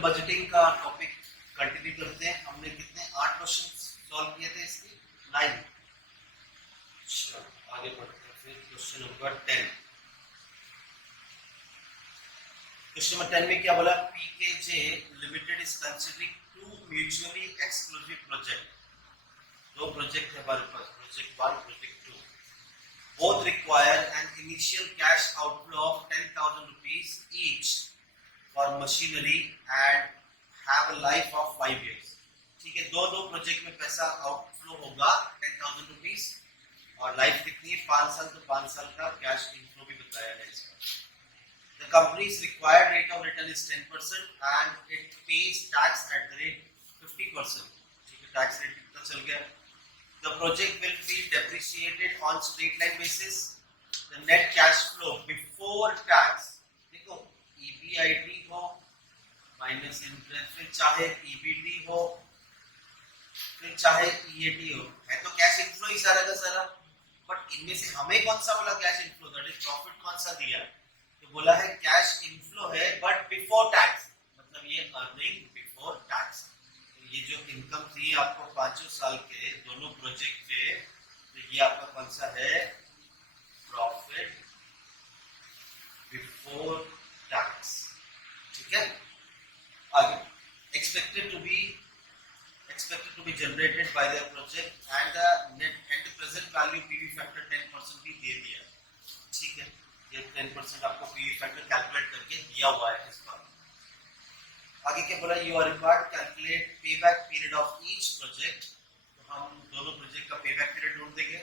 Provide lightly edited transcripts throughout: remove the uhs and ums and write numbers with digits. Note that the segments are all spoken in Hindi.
बजटिंग का टॉपिक कंटिन्यू करते हैं। हमने कितने 8 क्वेश्चन सॉल्व किए थे, इसके 9। अच्छा, आगे बढ़ते हैं फिर क्वेश्चन नंबर 10। क्वेश्चन नंबर 10 में क्या बोला? PKJ limited is considering 2 mutually exclusive project. 2 project है हमारे पास, project 1, project 2। Both require an initial cash outflow of 10,000 rupees each for machinery and have a life of 5 years. ठीक है, दो प्रोजेक्ट में पैसा आउटफ्लो होगा 10,000 रुपीज और लाइफ कितनी है? 5 साल। तो 5 साल का कैश इनफ्लो भी बताया है इसका। The company's required rate of return is 10% and it pays tax at the rate 50%. ठीक है, टैक्स रेट कितना चल गया? The project will be depreciated on straight line basis. The net cash flow before tax, देखो EBIT हो माइनस इंटरेस्ट, फिर चाहे EBT हो, फिर चाहे EAT हो, है तो कैश इनफ्लो ही सारा का सारा। बट इनमें से हमें कौन सा वाला cash inflow, that is profit, कौन सा दिया? तो बोला है कैश इनफ्लो है बट बिफोर टैक्स, मतलब ये अर्निंग बिफोर टैक्स। ये जो इनकम थी आपको 5 साल के दोनों प्रोजेक्ट के, तो ये आपका कौन सा है? Profit before tax. ठीक है, आगे expected to be generated by the project and the net and the present value PV factor 10% भी दे दिया। ठीक है, ये 10% आपको PV factor कैलकुलेट करके दिया हुआ है इस बार। आगे क्या बोला? You are required calculate payback period of each project. तो हम दोनों प्रोजेक्ट का पेबैक पीरियड ढूंढ देंगे।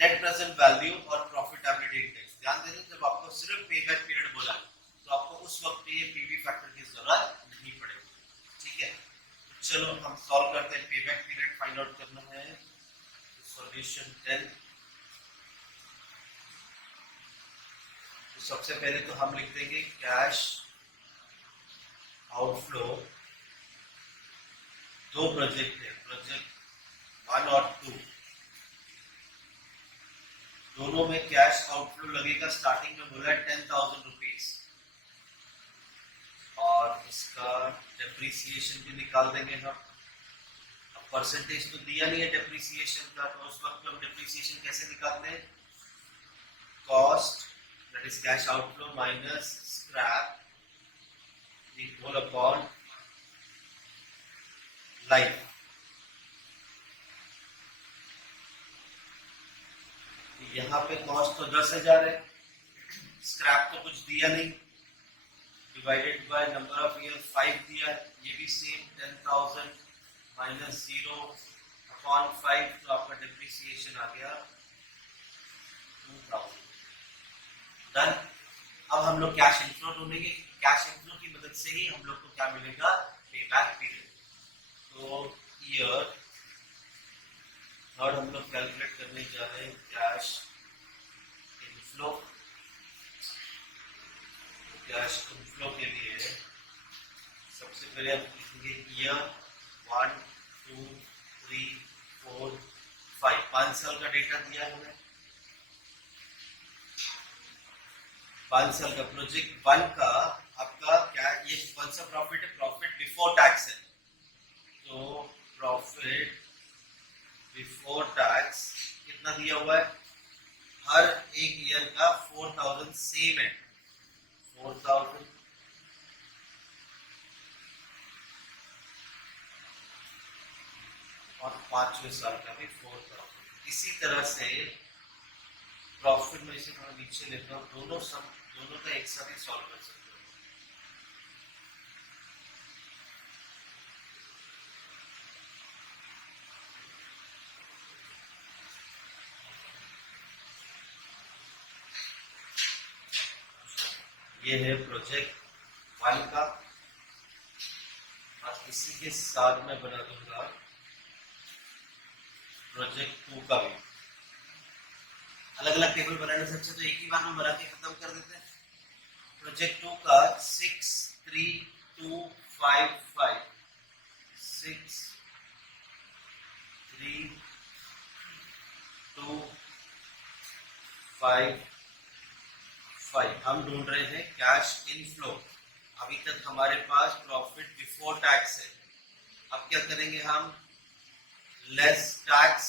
नेट प्रेजेंट वैल्यू और प्रॉफिटेबिलिटी इंडेक्स। ध्यान देना, जब आपको सिर्फ पेबैक पीरियड बोला तो आपको उस वक्त ये पीवी फैक्टर की जरूरत नहीं पड़ेगी। ठीक है, तो चलो हम सॉल्व करते हैं। पेबैक पीरियड फाइंड आउट करना है। सॉल्यूशन 10। तो सबसे पहले तो हम लिख देंगे कैश आउटफ्लो। 2 प्रोजेक्ट है, प्रोजेक्ट 1 और 2, दोनों में कैश आउटफ्लो लगेगा। स्टार्टिंग में बोला 10,000 रुपीज और इसका डेप्रिसिएशन भी निकाल देंगे हम। अब परसेंटेज तो दिया नहीं है डेप्रिसिएशन का, तो उस वक्त हम डेप्रिसिएशन कैसे निकालते हैं? Cost that is cash outflow minus scrap whole upon life। यहाँ पे कॉस्ट तो 10,000 है, स्क्रैप तो कुछ दिया नहीं, divided by number of year 5 दिया, ये भी सेम 10,000 माइनस 0 अपॉन 5, तो आपका डेप्रिसिएशन आ गया 2,000। डन। अब हम लोग कैश इनफ्लो ढूंढेंगे। कैश इनफ्लो की मदद से ही हम लोग को क्या मिलेगा? Payback period. तो ईयर थर्ड हम लोग कैलकुलेट करने जा रहे हैं कैश इनफ्लो। कैश इनफ्लो के लिए सबसे पहले हम लिखेंगे ईयर 1, 2, 3, 4, 5। 5 साल का डेटा दिया है हमें। 5 साल का प्रोजेक्ट 1 का आपका क्या, ये कौन सा प्रॉफिट है? प्रॉफिट बिफोर टैक्स है। तो प्रॉफिट बिफोर टैक्स कितना दिया हुआ है? हर एक ईयर का 4,000 सेम है, 4,000। और 5वें साल का भी 4,000। इसी तरह से प्रॉफिट में इसे थोड़ा नीचे लेता हूँ, दोनों का एक साथ ही सॉल्व कर सकते हो। ये है प्रोजेक्ट 1 का और इसी के साथ मैं बना दूंगा प्रोजेक्ट 2 का भी। अलग अलग टेबल बनाने से अच्छा तो एक ही बार में बना के खत्म कर देते हैं। प्रोजेक्ट 2 का 6, 3, 2, 5, 5, 6, 3, 2, 5, 5। हम ढूंढ रहे हैं कैश इनफ्लो। अभी तक हमारे पास प्रॉफिट बिफोर टैक्स है। अब क्या करेंगे हम, लेस टैक्स,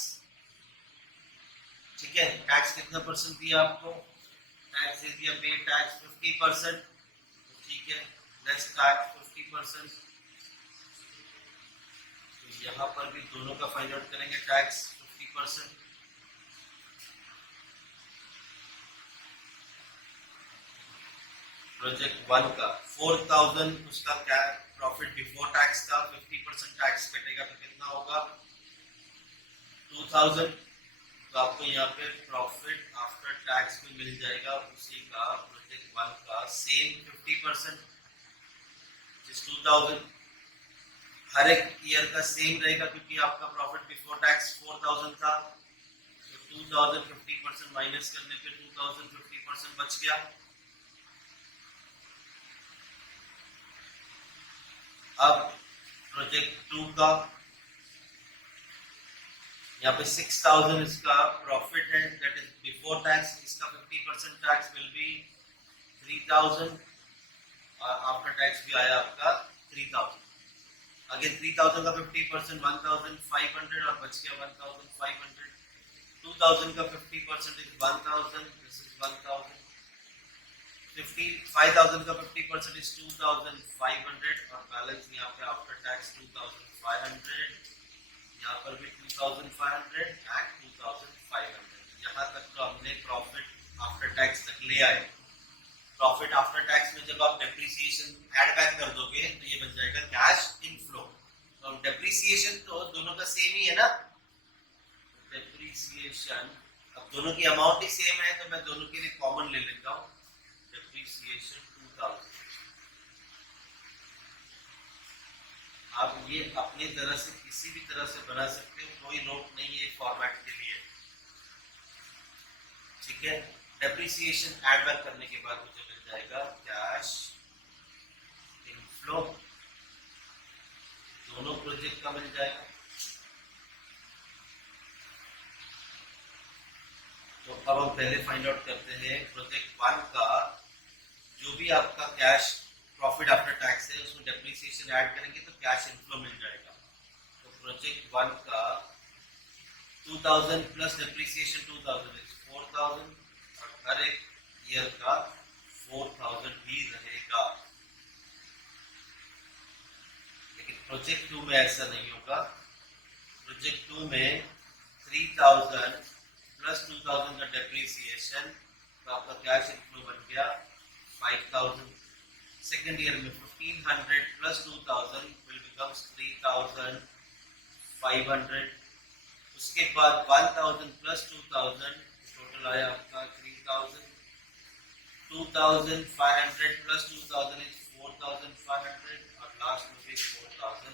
ठीक है। टैक्स कितना परसेंट दिया आपको, टैक्स दे दिया पे टैक्स 50%, ठीक है, लेस टैक्स 50%। तो यहाँ पर भी दोनों का फाइंड आउट करेंगे, टैक्स 50%। प्रोजेक्ट 1 का 4000, उसका क्या प्रॉफिट बिफोर टैक्स का 50% टैक्स कटेगा तो कितना होगा 2000। तो आपको यहाँ पे प्रॉफिट आफ्टर टैक्स भी मिल जाएगा उसी का, प्रोजेक्ट 1 का सेम 50% जिस 2000 हर एक ईयर का सेम रहेगा, क्योंकि आपका प्रॉफिट बिफोर टैक्स 4000 था। तो 2000 50% माइनस करने पे 2000 50% बच गया। अब प्रोजेक्ट 2 का यहाँ पे 6000 इसका प्रॉफिट है, दैट इज बिफोर टैक्स। इसका 50% टैक्स विल बी 3000 और आफ्टर टैक्स भी आया आपका 3000। अगेन 3000 का 50% 1500 और बच गया 1500। 2000 का 50% इज 1000, दिस इज 1000। 5000 का 50% इज 2500 और बैलेंस यहाँ पे आफ्टर टैक्स 2500, यहाँ पर भी 2500 एंड 2500। यहाँ तक तो हमने प्रॉफिट आफ्टर टैक्स तक ले आए। प्रॉफिट आफ्टर टैक्स में जब आप डेप्रिसिएशन ऐड बैक कर दोगे तो ये बन जाएगा कैश इनफ्लो। तो डेप्रिसिएशन तो दोनों का सेम ही है ना, डेप्रिसिएशन अब दोनों की अमाउंट ही सेम है तो मैं दोनों के लिए कॉमन ले लेता हूँ, डेप्रिसिएशन 2000। आप ये अपनी तरह से किसी भी तरह से बना सकते हो, कोई नोट नहीं है फॉर्मेट के लिए, ठीक है। डेप्रिसिएशन ऐड बैक करने के बाद मुझे मिल जाएगा कैश इनफ्लो, दोनों प्रोजेक्ट का मिल जाएगा। तो अब हम पहले फाइंड आउट करते हैं प्रोजेक्ट 1 का, जो भी आपका कैश प्रॉफिट आफ्टर टैक्स है उसमें डेप्रिसिएशन ऐड करेंगे तो कैश इनफ्लो मिल जाएगा। तो प्रोजेक्ट 1 का 2000 प्लस डेप्रिसिएशन 2000 इज 4000 और हर एक ईयर का 4000 ही रहेगा। लेकिन प्रोजेक्ट 2 में ऐसा नहीं होगा। प्रोजेक्ट 2 में 3000 प्लस 2000 का डेप्रिसिएशन, तो आपका कैश इनफ्लो बन गया 5000। सेकेंड ईयर में 1500 प्लस 2000 विल बिकम्स 3500। उसके बाद 1000 प्लस 2000 टोटल आया आपका 3000। 2500 प्लस 2000 इज 4500 और लास्ट में भी 4500।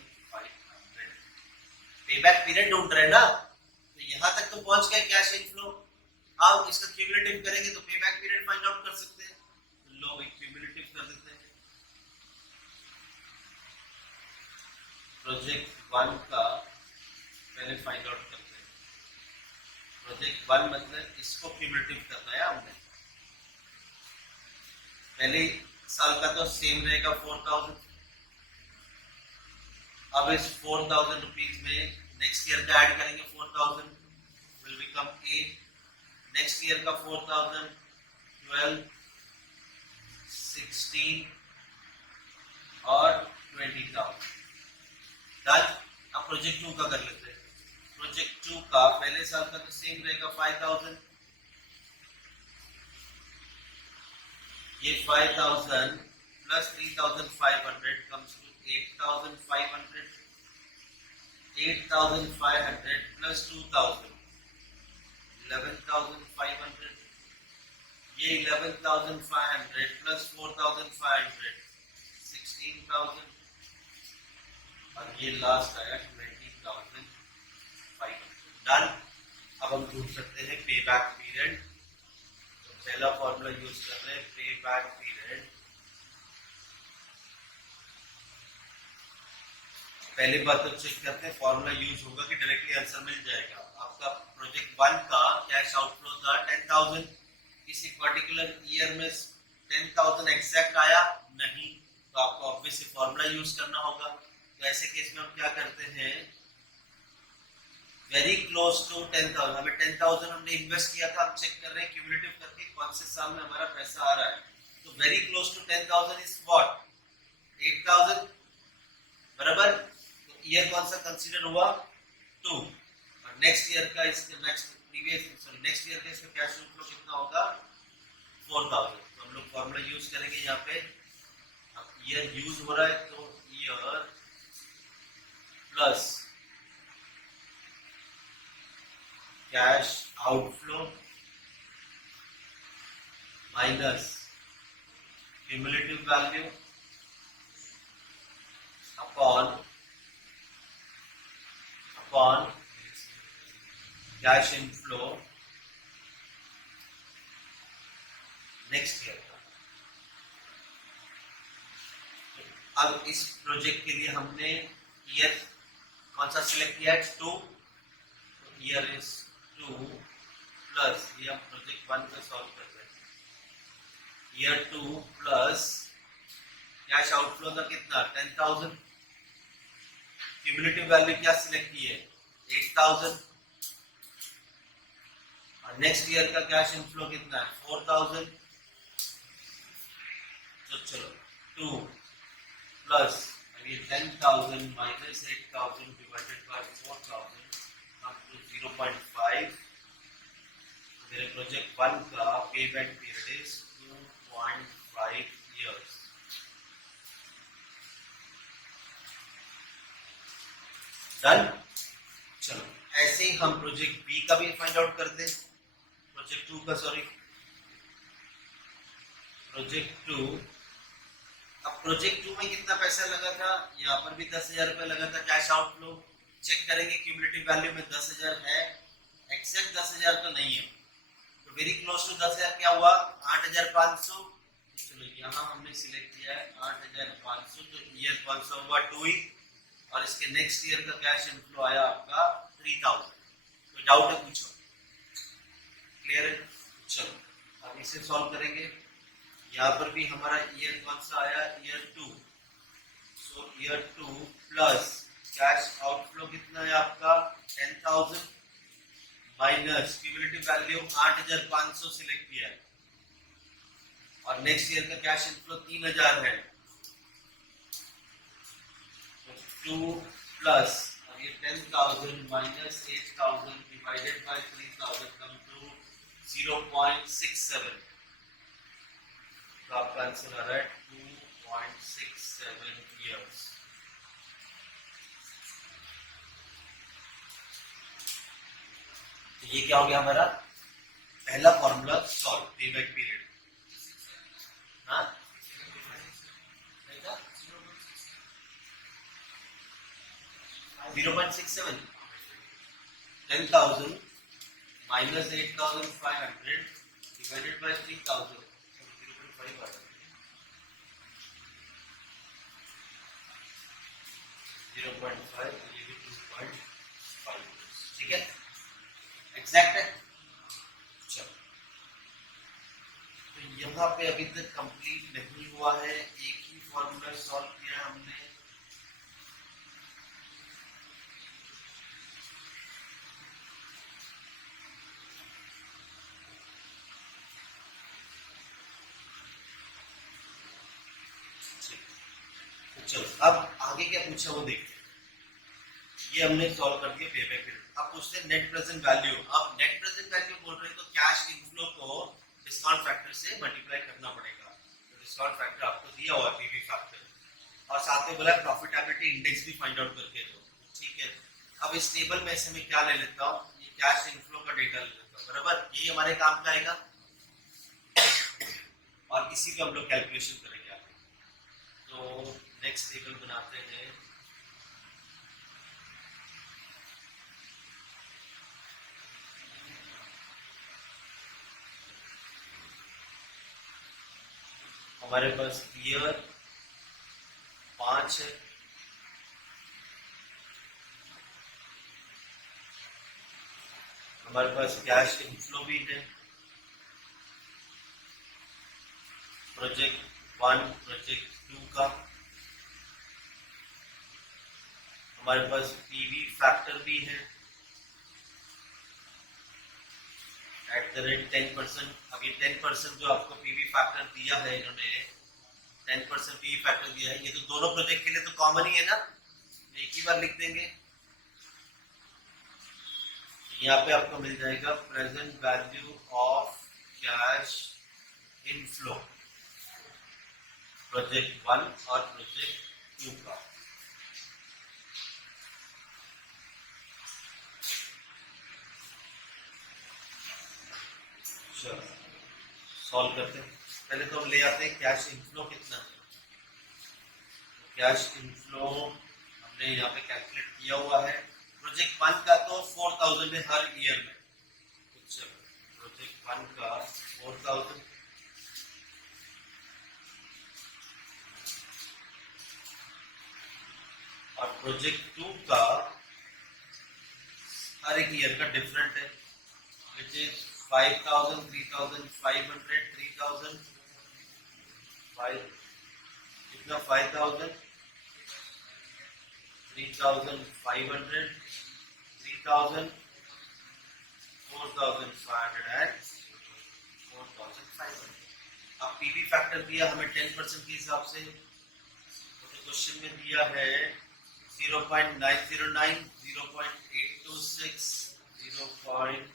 पेबैक पीरियड ढूंढ रहे हैं ना, तो यहां तक तो पहुंच गए कैश इनफ्लो। अब इसका क्यूमुलेटिव करेंगे तो पेबैक पीरियड फाइंड आउट कर सकते हैं। तो लो भाई क्यूमुलेटिव कर देते हैं। प्रोजेक्ट 1 का पहले फाइंड आउट करते हैं। प्रोजेक्ट 1 मतलब इसको क्यूमुलेटिव करना है हमने। पहले साल का तो सेम रहेगा 4000। अब इस 4000 रुपीज में नेक्स्ट ईयर का ऐड करेंगे 4000 विल बिकम 8। नेक्स्ट ईयर का 4000 12 16 और 20000 डन। अब प्रोजेक्ट 2 का कर लेते हैं। प्रोजेक्ट 2 का पहले साल का तो सेम रहेगा 5000। ये 5000 प्लस 3500 कम्स टू 8500। 8500 प्लस 2000 11500। ये 11500 प्लस 4500 16000 और ये लास्ट आया 20500। डन। अब हम ढूंढ सकते हैं पे बैक पीरियड। तो पहला फॉर्मूला यूज कर रहे हैं पे बैक पीरियड। पहली बात तो चेक करते हैं फॉर्मूला यूज होगा कि डायरेक्टली आंसर मिल जाएगा। आपका प्रोजेक्ट 1 का कैश आउटफ्लो था 10000। किसी पर्टिकुलर ईयर में 10000 एग्जैक्ट आया नहीं, तो तो आपको ऑब्वियसली फॉर्मूला यूज करना होगा। तो ऐसे केस में हम क्या करते हैं, वेरी क्लोज टू 10,000, हमें 10,000 हमने इन्वेस्ट किया था, हम चेक कर रहे हैं क्यूमुलेटिव करके कौन से साल में हमारा पैसा आ रहा है। तो very close to 10,000 is what, 8,000 बराबर। तो ईयर कौन सा कंसीडर हुआ, 2। और नेक्स्ट ईयर का इसका नेक्स्ट ईयर का इसका कैश इनफ्लो कितना होगा, 4,000। तो हम लोग फॉर्मूला यूज करेंगे यहाँ पे। अब ईयर यूज हो रहा है तो year plus cash outflow minus cumulative value upon cash inflow next year का। अब इस प्रोजेक्ट के लिए हमने ईयर कौन सा सिलेक्ट किया है, 2। ईयर इज 2 प्लस, ये हम प्रोजेक्ट 1 का सॉल्व कर रहे हैं। ईयर 2 प्लस कैश आउटफ्लो का कितना, 10,000। क्यूमुलेटिव वैल्यू क्या सिलेक्ट की है, 8,000। और नेक्स्ट ईयर का कैश इनफ्लो कितना है, 4,000। तो चलो 2 प्लस ये 10,000 minus 8,000 divided by 4,000 come to 0.5। मेरे प्रोजेक्ट 1 का payback period is 2.5 years. Done. चलो ऐसे ही हम प्रोजेक्ट बी का भी फाइंड आउट कर दें, प्रोजेक्ट 2 का, सॉरी प्रोजेक्ट 2। अब प्रोजेक्ट 2 में कितना पैसा लगा था, यहाँ पर भी 10,000 रुपए लगा था कैश आउटफ्लो। चेक करेंगे क्यूमुलेटिव वैल्यू में 10,000 है, एक्सैक्ट 10,000 तो नहीं है, तो वेरी क्लोज टू 10,000 क्या हुआ, 8,500। चलो यहाँ हमने सिलेक्ट किया है 8,500, तो ईयर कौन सा हुआ, 2 ही। और इसके नेक्स्ट ईयर का कैश इनफ्लो आया आपका 3,000। तो डाउट है पूछो, क्लियर है। चलो अब इसे सॉल्व करेंगे। यहाँ पर भी हमारा ईयर कौन सा आया, ईयर 2। सो ईयर 2 प्लस कैश आउटफ्लो कितना है आपका, 10,000 माइनस क्यूमुलेटिव वैल्यू 8,500 सिलेक्ट किया है। और नेक्स्ट ईयर का कैश इनफ्लो 3,000 है। 2 प्लस ये 10,000 minus 8,000 divided by 3,000 come to 0.67। तो आपका आंसर आ रहा है 2.67 इयर्स। तो ये क्या हो गया हमारा पहला फॉर्मूला सॉल्व, पे बैक पीरियड। हाँ 0.67, 10,000 minus 8,500 divided by 3,000, 0.5 आ रहा है, 0.5, ये भी 2.5, ठीक है, एग्जैक्ट है। चलो तो यहाँ पे अभी तक कंप्लीट नहीं हुआ है, एक ही फॉर्मूला सॉल्व किया हमने। चलो अब आगे क्या पूछा वो देखते हैं। ये हमने सॉल्व कर दिया पे बैक पीरियड। अब पूछते हैं नेट प्रेजेंट वैल्यू। अब नेट प्रेजेंट वैल्यू बोल रहे हैं तो कैश इनफ्लो को डिस्काउंट फैक्टर से मल्टीप्लाई करना पड़ेगा। तो डिस्काउंट फैक्टर आपको दिया हुआ है, पीवी फैक्टर, और साथ में बोला प्रॉफिटेबिलिटी इंडेक्स भी फाइंड आउट करके दो, ठीक है। अब इस टेबल में से मैं क्या ले लेता हूँ, ये कैश इनफ्लो का डेटा ले लेता हूँ, बराबर, ये हमारे काम का आएगा और इसी पे हम लोग कैलकुलेशन करेंगे आगे। तो नेक्स्ट टेबल बनाते हैं। हमारे पास ईयर 5 है, हमारे पास कैश इनफ्लो भी है, प्रोजेक्ट 1 प्रोजेक्ट 2 का हमारे पास पीवी फैक्टर भी है @10%। अब ये 10% जो आपको पीवी फैक्टर दिया है, इन्होंने 10% पीवी फैक्टर दिया है, ये तो दोनों प्रोजेक्ट के लिए तो कॉमन ही है ना, एक ही बार लिख देंगे। यहाँ पे आपको मिल जाएगा present value of cash inflow project 1 और प्रोजेक्ट 2 का। चलो सॉल्व करते हैं। पहले तो हम ले आते हैं कैश इनफ्लो कितना है। कैश इनफ्लो हमने यहाँ पे कैलकुलेट किया हुआ है। प्रोजेक्ट 1 का तो 4000 है हर ईयर में। चलो प्रोजेक्ट 1 का 4000 और प्रोजेक्ट 2 का हर एक ईयर का डिफरेंट है, विच इज 5000, 3500, 3000, 5 5000, 3500, 3000, 4500 and 4500। अब पीवी फैक्टर दिया हमें 10% के हिसाब से, तो क्वेश्चन में दिया है 0.909, 0.826, 0.909,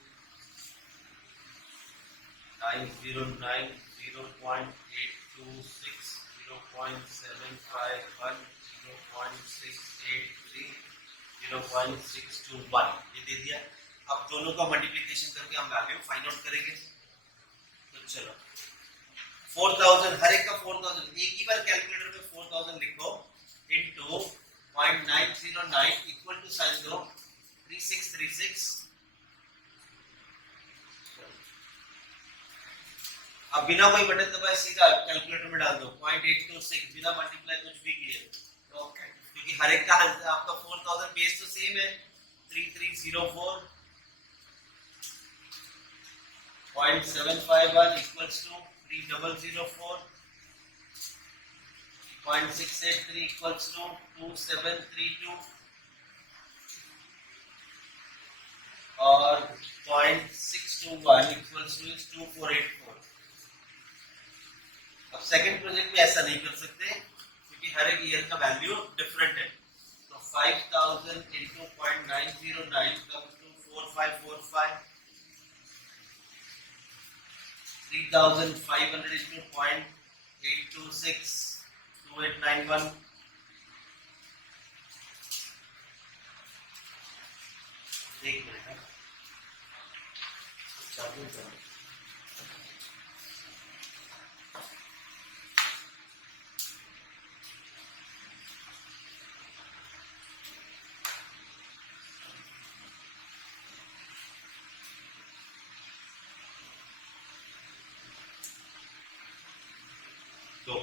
0.826, 0.751, 0.683, 0.621 ये दे दिया। अब दोनों का मल्टीप्लिकेशन करके हम वैल्यू फाइंड आउट करेंगे। तो चलो 4000 हर एक का 4000, एक ही बार कैलकुलेटर में 4000 लिखो इनटू 0.909 इक्वल टू साइन दो 3636। अब बिना कोई बटन दबाए सीधा कैलकुलेटर में डाल दो 0.826 बिना मल्टीप्लाई कुछ भी किए, क्योंकि हर एक का आपका 4000 बेस तो सेम है 3304। 0.751 equals to 3004, 0.683 equals to 2732 और 0.621 equals to 2484। अब सेकंड प्रोजेक्ट में ऐसा नहीं कर सकते क्योंकि हर एक ईयर का वैल्यू डिफरेंट है। तो 5000 into 0.909 comes to 4545, 3500 into 0.826, 2891। एक मिनट चालू करो। दो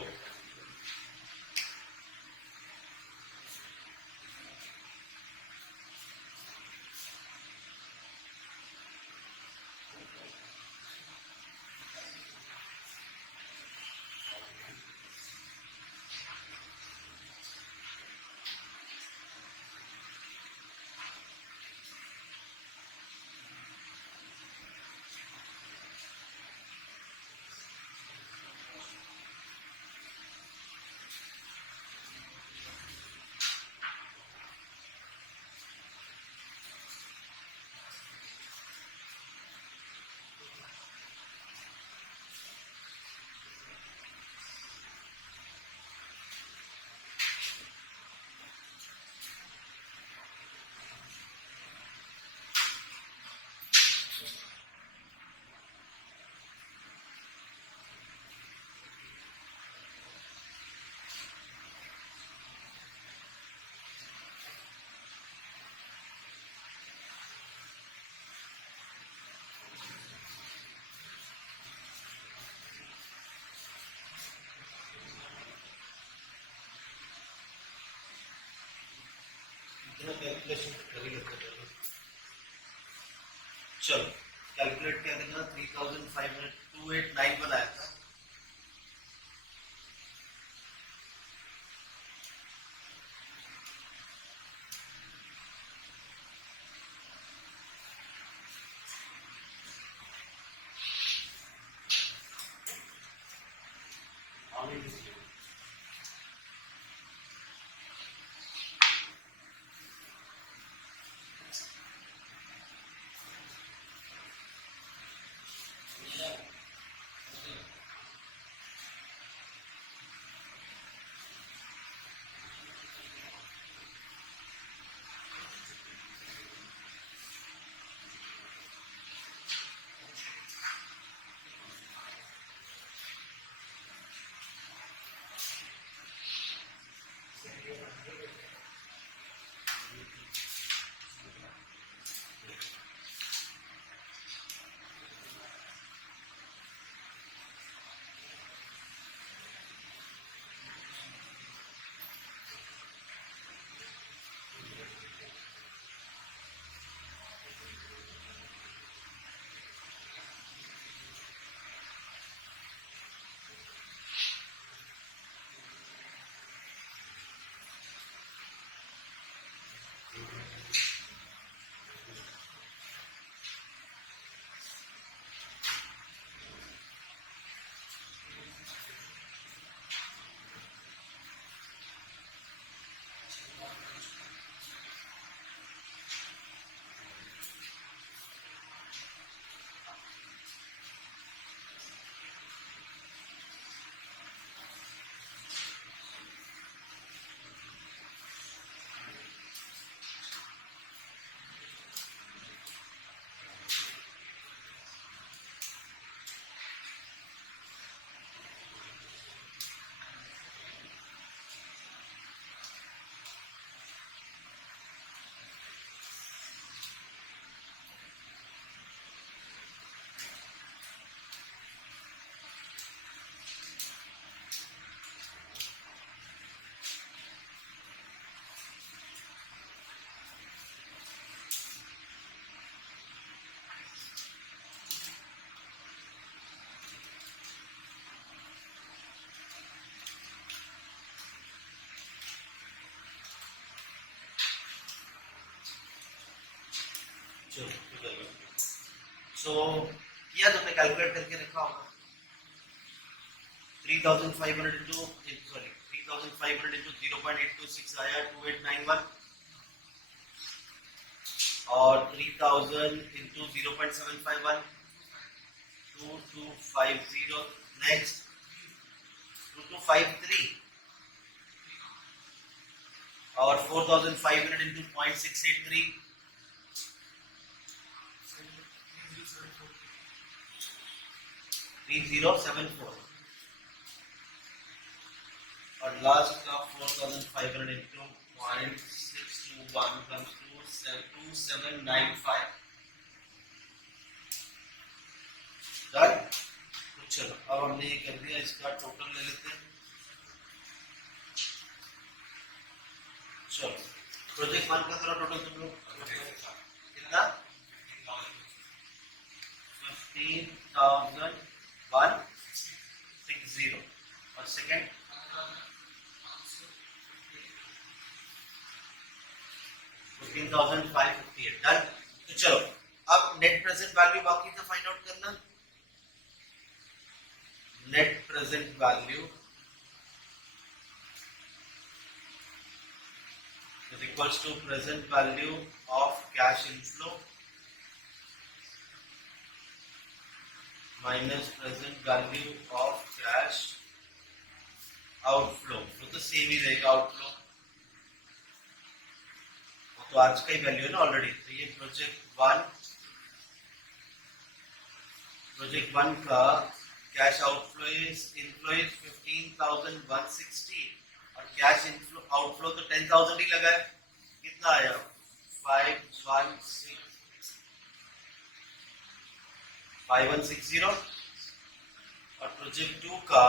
कैलकुलेशन कर ही लेते हैं। चलो कैलकुलेट क्या करना, 3500 2891 आया था। सो किया तुमने कैलकुलेट करके रखा होगा 3500 इंटू 3500 इंटू 0.826 आया 2891 और 3000 इंटू 0.751 2250 नेक्स्ट 2253 और 4500 इंटू 0.683 3074 और लास्ट का 4500 इंटू 0.621 comes to 2795 डन। तो चलो अब हमने ये कर दिया, इसका टोटल ले लेते हैं। चलो प्रोजेक्ट 1 का थोड़ा टोटल तुम लोग कितना 15,160 और सेकंड 15,558 डन। तो चलो अब नेट प्रेजेंट वैल्यू बाकी था फाइंड आउट करना। Net present value is equals to present value of cash inflow minus present value of cash outflow। तो सेम ही रहेगा आउटफ्लो, तो आज का ही वैल्यू है ना ऑलरेडी। तो ये प्रोजेक्ट वन का कैश आउटफ्लो इनफ्लो 15,160 और कैश इनफ्लो आउटफ्लो तो 10,000 ही लगा है। कितना आया 5160 और प्रोजेक्ट 2 का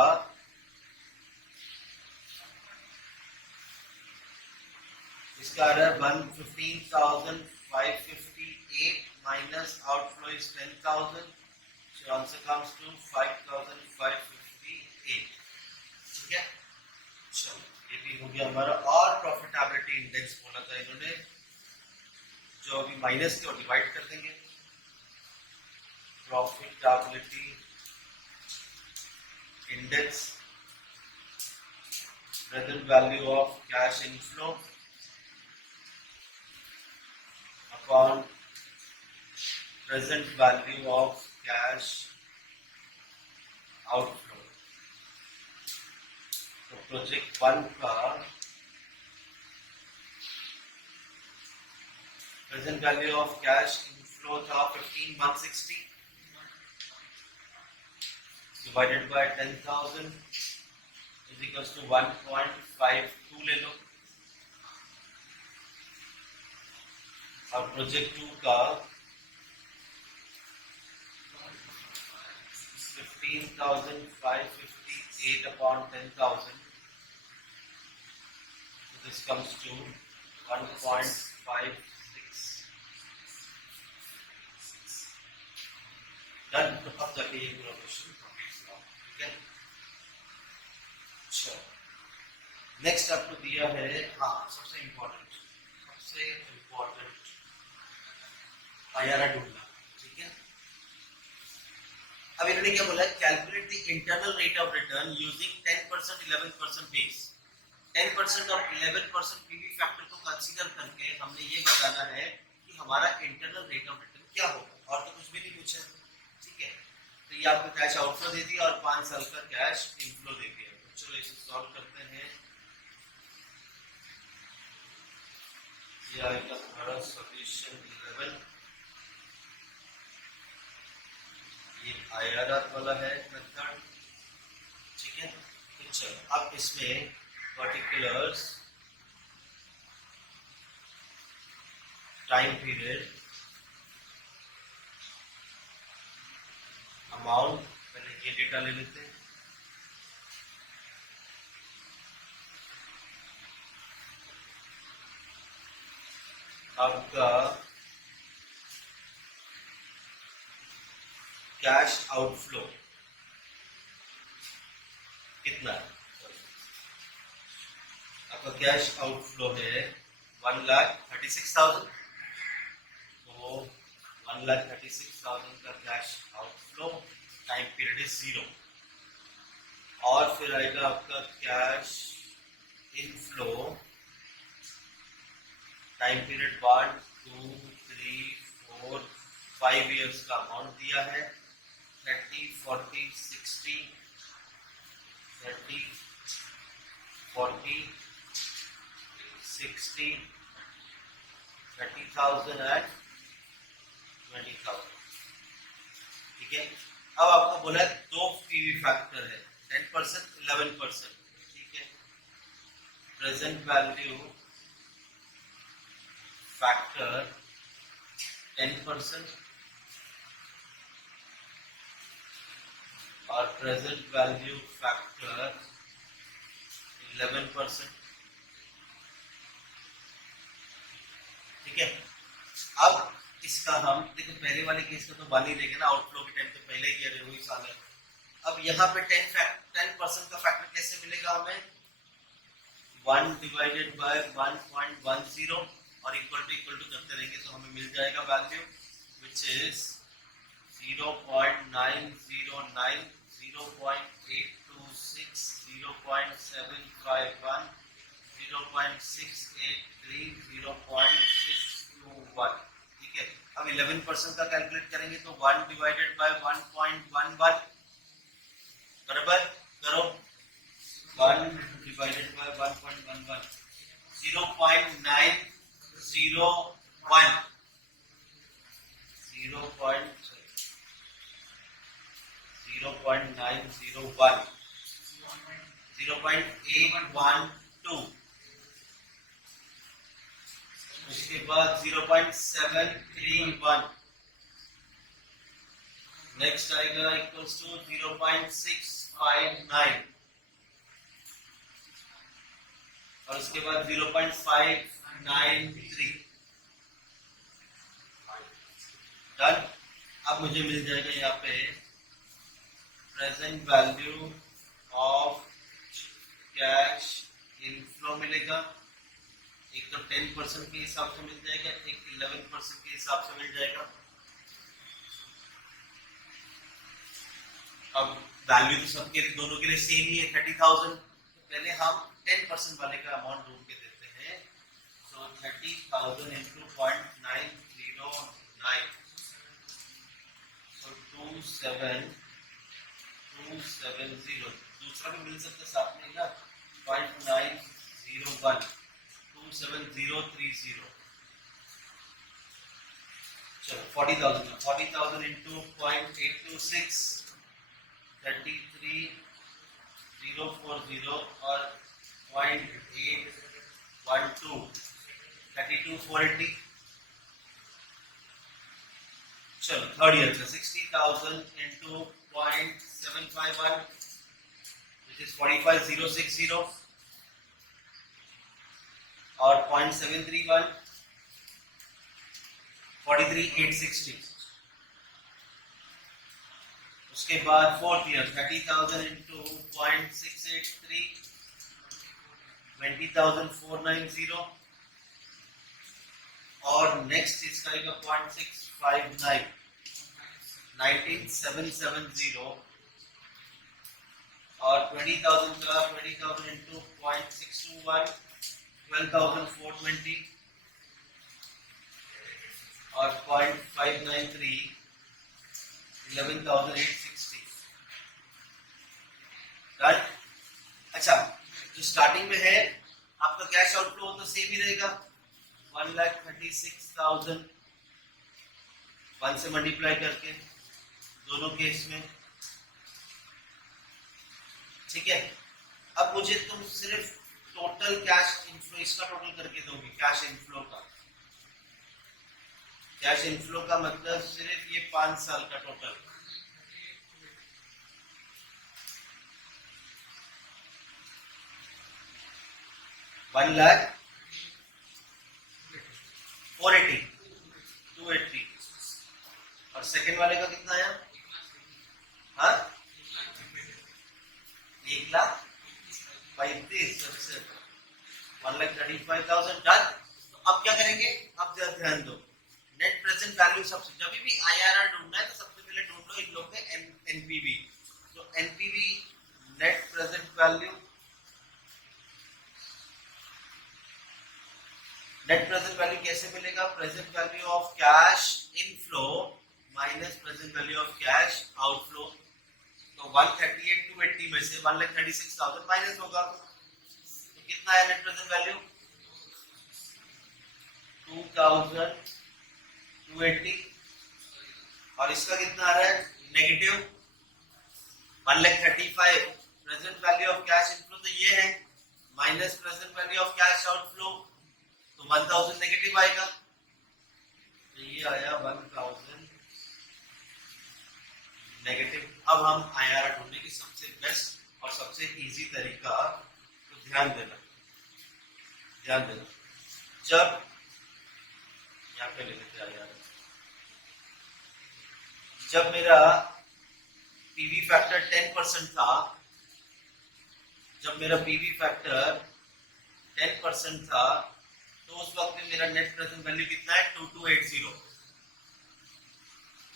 इसका आ रहा है 15,558 minus outflow is 10,000, so answer comes to 5,558। ठीक है, चलो ये भी हो गया हमारा। और प्रॉफिटेबिलिटी इंडेक्स बोला था इन्होंने, जो अभी माइनस को डिवाइड कर देंगे। Profitability index present value of cash inflow upon present value of cash outflow। तो प्रोजेक्ट 1 का present value of cash inflow था 15,160 divided by 10,000 is equals to 1.52 ले लो। और प्रोजेक्ट 2 का 15,558 upon 10,000, so this comes to 1.56 done. तो अब जाके ये पूरा क्वेश्चन कंप्लीट हुआ। ठीक है, चलो नेक्स्ट आपको दिया है, हाँ सबसे इम्पोर्टेंट आईआरआर ढूंढना। ठीक है, अब इन्होंने क्या बोला, calculate the internal rate of return using 10%, 11% base. 10% और 11% पीवी फैक्टर को कंसीडर करके हमने ये बताना है कि हमारा इंटरनल रेट ऑफ रिटर्न क्या होगा, और तो कुछ भी नहीं पूछा। ठीक है, तो ये आपको कैश आउटफ्लो दे दिया और 5 साल का कैश इनफ्लो दे दिया। तो चलो इसे सॉल्व करते हैं। ये आएगा हमारा सॉल्यूशन 11। ये आईआरआर वाला है मेथड। ठीक है, तो चलो अब इसमें पर्टिकुलर्स, टाइम पीरियड, अमाउंट, पहले ये डेटा ले लेते हैं। आपका कैश आउटफ्लो कितना है? आपका कैश आउटफ्लो है 1,36,000, तो 1,36,000 का cash outflow, time period is 0। और फिर आएगा आपका cash inflow, time period 1, 2, 3, 4, 5 years का अमाउंट दिया है, 30, 40, 60, 30, 40, 60, 30,000 एंड 20,000। ठीक है, अब आपको बोला दो पीवी फैक्टर है, 10%, 11%। ठीक है, प्रेजेंट वैल्यू फैक्टर 10% और प्रेजेंट वैल्यू फैक्टर 11%। ठीक है, अब इसका हम देखो, पहले वाले केस में तो मान ही लेंगे ना, आउटफ्लो के टाइम तो पहले ही किया, वही साल है। अब यहाँ पे 10% का फैक्टर कैसे मिलेगा हमें? 1 डिवाइडेड बाय 1.10 और इक्वल टू करते रहेंगे तो हमें मिल जाएगा वैल्यू विच इज 0.909, 0.826, 0.751, 0.683, 0.621। ठीक है, अब 11% का कैलकुलेट करेंगे तो 1 डिवाइडेड बाय 1.11 बराबर करो, 1 डिवाइडेड बाय 1.11, 0.901, 0.812, उसके बाद 0.731, नेक्स्ट आएगा इक्वल्स टू 0.659 और उसके बाद 0.593। डन। अब मुझे मिल जाएगा यहाँ पे present value of cash inflow मिलेगा, एक तो 10% के हिसाब से मिल जाएगा, एक 11% के हिसाब से मिल जाएगा। अब वैल्यू तो सबके दोनों के लिए सेम ही है 30,000, तो पहले हम 10% वाले का अमाउंट ढूंढ के देते हैं। सो 30,000 इंटू 0.909, सो 27270, दूसरा भी मिल सकता है साथ में ना, 0.901, 27030। चलो 40,000 इंटू 0.826, 33,040 और 0.812, 32,480। चलो थर्ड ईयर का 60,000 इंटू 0.751 विच इज 45,060 और 0.731, 43,860। उसके बाद फोर्थ ईयर 30,000 इंटू 0.683, 20,490 और नेक्स्ट इसका 0.659, 19,770 और 20,000 का 20,000 इंटू 0.621, 12,420 और 0.593, 11,860। राइट। अच्छा, जो स्टार्टिंग में है आपका कैश आउटफ्लो तो सेम ही रहेगा, 1,36,000 1 से मल्टीप्लाई करके दोनों केस में। ठीक है, अब मुझे तुम सिर्फ टोटल कैश इनफ्लो इसका टोटल करके दोगे, कैश इनफ्लो का। कैश इनफ्लो का मतलब सिर्फ ये 5 साल का टोटल। $1,480, 280 और सेकेंड वाले का कितना आया? हाँ, 1,35,000 सबसे 1,35,000 डन। तो अब क्या करेंगे? अब ध्यान दो, नेट प्रेजेंट वैल्यू सबसे, जब भी आईआरआर ढूंढना है तो सबसे पहले ढूंढ लो इन लोग में एनपीवी। तो NPV net present value, net present value कैसे मिलेगा? Present value of cash inflow minus present value of cash outflow. तो 138 280 में से 1,36,000 माइनस होगा, तो कितना है नेट प्रेजेंट वैल्यू? 2,280। और इसका कितना आ रहा है? Negative 1,35,000। Present value of cash inflow तो ये है, minus present value of cash outflow, तो 1,000 नेगेटिव आएगा। तो ये आया 1,000 नेगेटिव। अब हम आईआरआर ढूंढने की सबसे बेस्ट और सबसे इजी तरीका, तो ध्यान देना, जब यहाँ पे ले लेते आईआरआर, जब मेरा पीवी फैक्टर 10% था, जब मेरा पीवी फैक्टर 10% था, तो उस वक्त में मेरा नेट प्रेजेंट वैल्यू कितना है? 2280।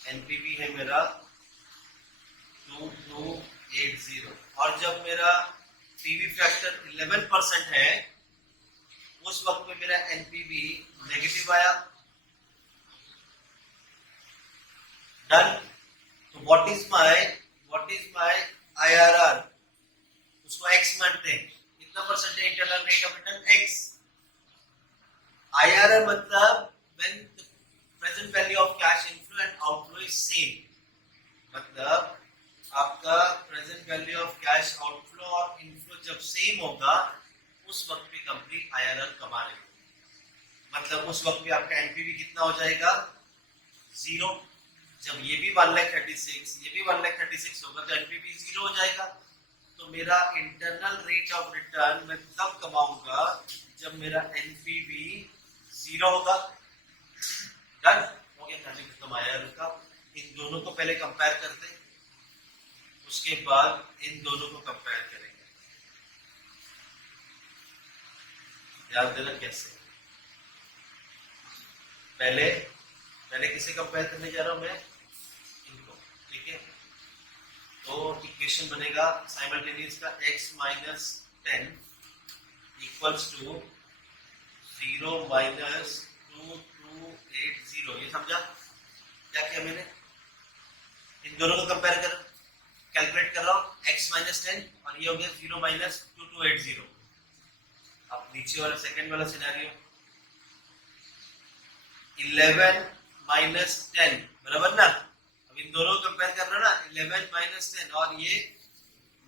एनपीवी है मेरा 2280। और जब मेरा पीवी फैक्टर 11% है, उस वक्त में मेरा एनपीवी नेगेटिव आया। डन। तो व्हाट इज माय आईआरआर? उसको एक्स मानते हैं। कितना परसेंट है internal rate of return? X. IRR मतलब when the present value of cash inflow and outflow is same, मतलब आपका present value of cash outflow और इनफ्लो जब सेम होगा, उस वक्त पे कंपनी आईआरआर कमा रही है। मतलब उस वक्त पे आपका एनपीवी कितना हो जाएगा? 0। जब ये भी 1,36,000 ये भी 1,36,000 होगा, तो एनपीवी 0 हो जाएगा। तो मेरा इंटरनल रेट ऑफ रिटर्न मैं तब कमाऊंगा जब मेरा एनपीवी 0 होगा। डन हो गया, कहानी खत्म। आईआरआर का इन दोनों को पहले कंपेयर करते हैं, उसके बाद इन दोनों को कंपेयर करेंगे। ध्यान देना कैसे। पहले किसे कंपेयर करने जा रहा हूं मैं? इनको। ठीक है, तो इक्वेशन बनेगा साइमल्टेनियस का x minus 10 equals to 0 minus 2280। ये समझा क्या किया मैंने? इन दोनों को कंपेयर कर कैलकुलेट कर रहा हूं, x माइनस 10 और ये हो गया 0 माइनस 2280। अब नीचे वाला सेकंड वाला सिनेरियो, 11 माइनस 10 बराबर ना। अब इन दोनों को कंपेयर कर रहा ना, 11 माइनस 10 और ये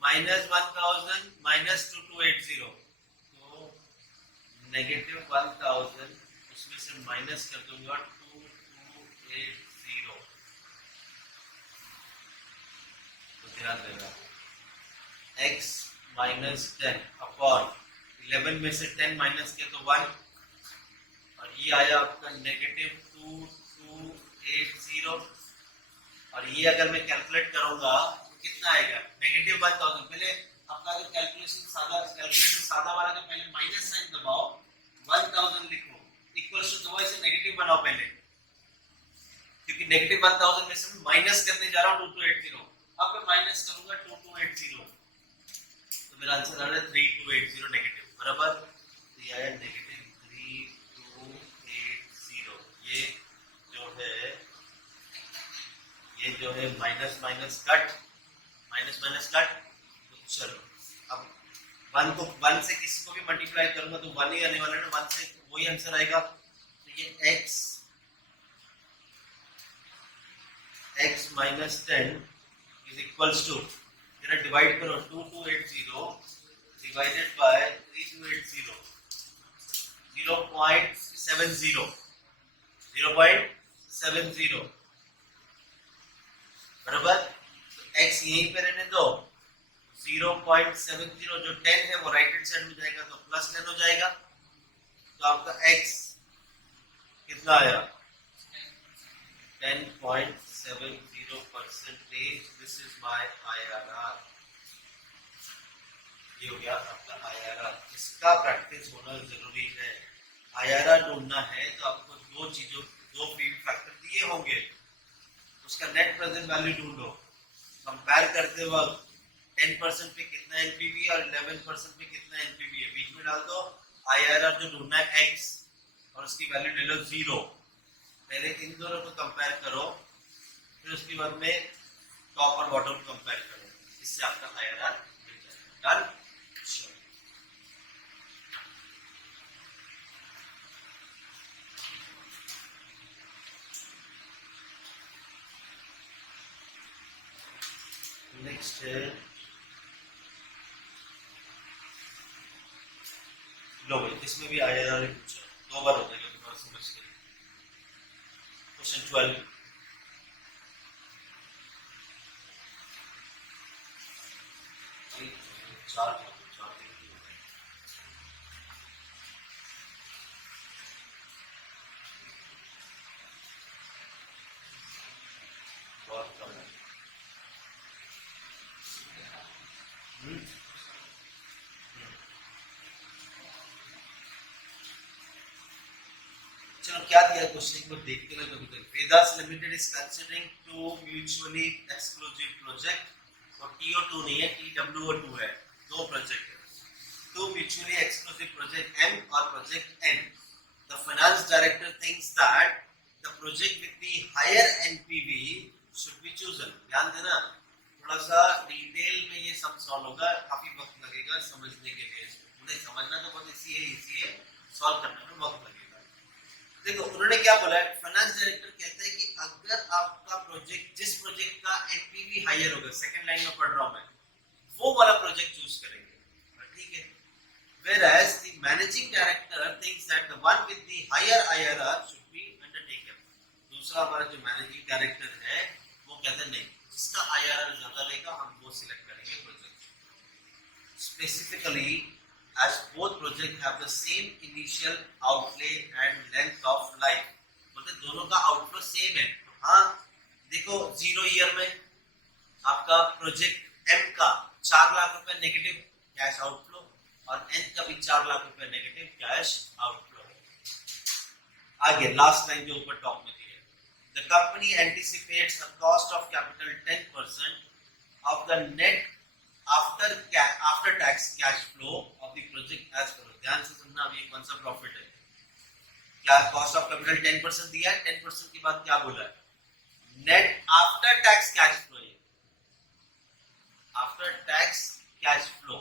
माइनस 1000 माइनस 2280, तो नेगेटिव 1000, उसमें से माइनस कर दूंगा 2280। तो ध्यान देना, x माइनस 10 अपॉन 11 में से 10 माइनस किया तो 1, और ये आया आपका नेगेटिव 2280। और ये अगर मैं कैलकुलेट करूंगा तो कितना आएगा? नेगेटिव 1000। पहले आपका अगर कैलकुलेशन सादा वाला, तो पहले माइनस साइन दबाओ, 1000 लिखो, इक्वल्स टू दबाओ, इसे नेगेटिव बनाओ पहले, क्योंकि नेगेटिव 1000 में से माइनस करने जा रहा हूं 2280। अब मैं माइनस करूंगा 2280, तो मेरा आंसर आ रहा है 3280 नेगेटिव बराबर। तो ये आया नेगेटिव 3280। ये जो है माइनस माइनस कट, तो चलो अब 1 से किसी को भी मल्टीप्लाई करूंगा तो 1 ही आने वाला है ना, 1 से वही आंसर आएगा। तो ये x minus 10 is equals to, जरा डिवाइड करो, 2280 डिवाइडेड बाय 3280, 0.70 बराबर। तो x यहीं पे रहने दो, 0.70, जो 10 है वो राइट हैंड साइड में जाएगा तो प्लस 10 हो जाएगा। तो आपका x कितना आया? 10.70%। This is my IRR. ये हो गया आपका आईआरआर। इसका प्रैक्टिस होना जरूरी है। आईआरआर ढूंढना है तो आपको दो पीवी फैक्टर दिए होंगे, उसका नेट प्रेजेंट वैल्यू ढूंढो। कंपेयर करते वक्त 10% पे कितना एनपीवी और 11% पे कितना एनपीवी है, बीच में डाल दो। आईआरआर जो ढूंढना है x और उसकी वैल्यू ले लो 0। पहले इन दोनों को कंपेयर करो, फिर उसके बाद में टॉप और बॉटम कंपेयर करो, इससे आपका आईआरआर मिल जाएगा। डन। नेक्स्ट है, लो भाई इसमें भी आईआरआर ही पूछा, 2 बार हो जाएगा तुम्हारा समझ के। क्वेश्चन 12, बहुत कम है। चलो क्या दिया क्वेश्चन को देखते हैं कभी तक। Vedas limited is considering 2 mutually exclusive project, और TO2 नहीं है, TWO2 है, 2 प्रोजेक्ट है। 2 म्यूचुअली एक्सक्लूसिव प्रोजेक्ट M और project N। The finance director thinks that the project with the higher NPV should be chosen. ध्यान देना, थोड़ा सा डिटेल में ये सब सॉल्व होगा, काफी वक्त लगेगा समझने के लिए। नहीं समझना तो बहुत इजी है, सॉल्व करने में वक्त लगेगा। देखो उन्होंने क्या बोला है, फाइनेंस डायरेक्टर कहते हैं कि अगर आपका प्रोजेक्ट, जिस प्रोजेक्ट का एनपीवी हायर होगा, सेकंड लाइन में पढ़ रहा हूं मैं, वो वाला प्रोजेक्ट चूज करेंगे, ठीक है। whereas the managing director thinks that the one with the higher IRR should be undertaken। दूसरा हमारा जो मैनेजिंग डायरेक्टर है वो कहते हैं नहीं, जिसका IRR ज्यादा रहेगा हम वो सिलेक्ट करेंगे project. Specifically as both projects have the same initial outlay and length of life, मतलब दोनों का आउटफ्लो सेम है। हाँ देखो 0 ईयर में आपका प्रोजेक्ट M का 4 लाख रुपए नेगेटिव कैश आउटफ्लो और N का भी 4 लाख रुपए नेगेटिव कैश आउटफ्लो है। आगे लास्ट लाइन जो ऊपर टॉप में दी है, the company anticipates a cost of capital 10% of the net after tax cash flow of the project as follows। ध्यान से सुनना, अभी कौन सा प्रॉफिट है, क्या कॉस्ट ऑफ कैपिटल 10% दिया है, 10% के बाद क्या बोला है, net after tax cash flow, after tax cash flow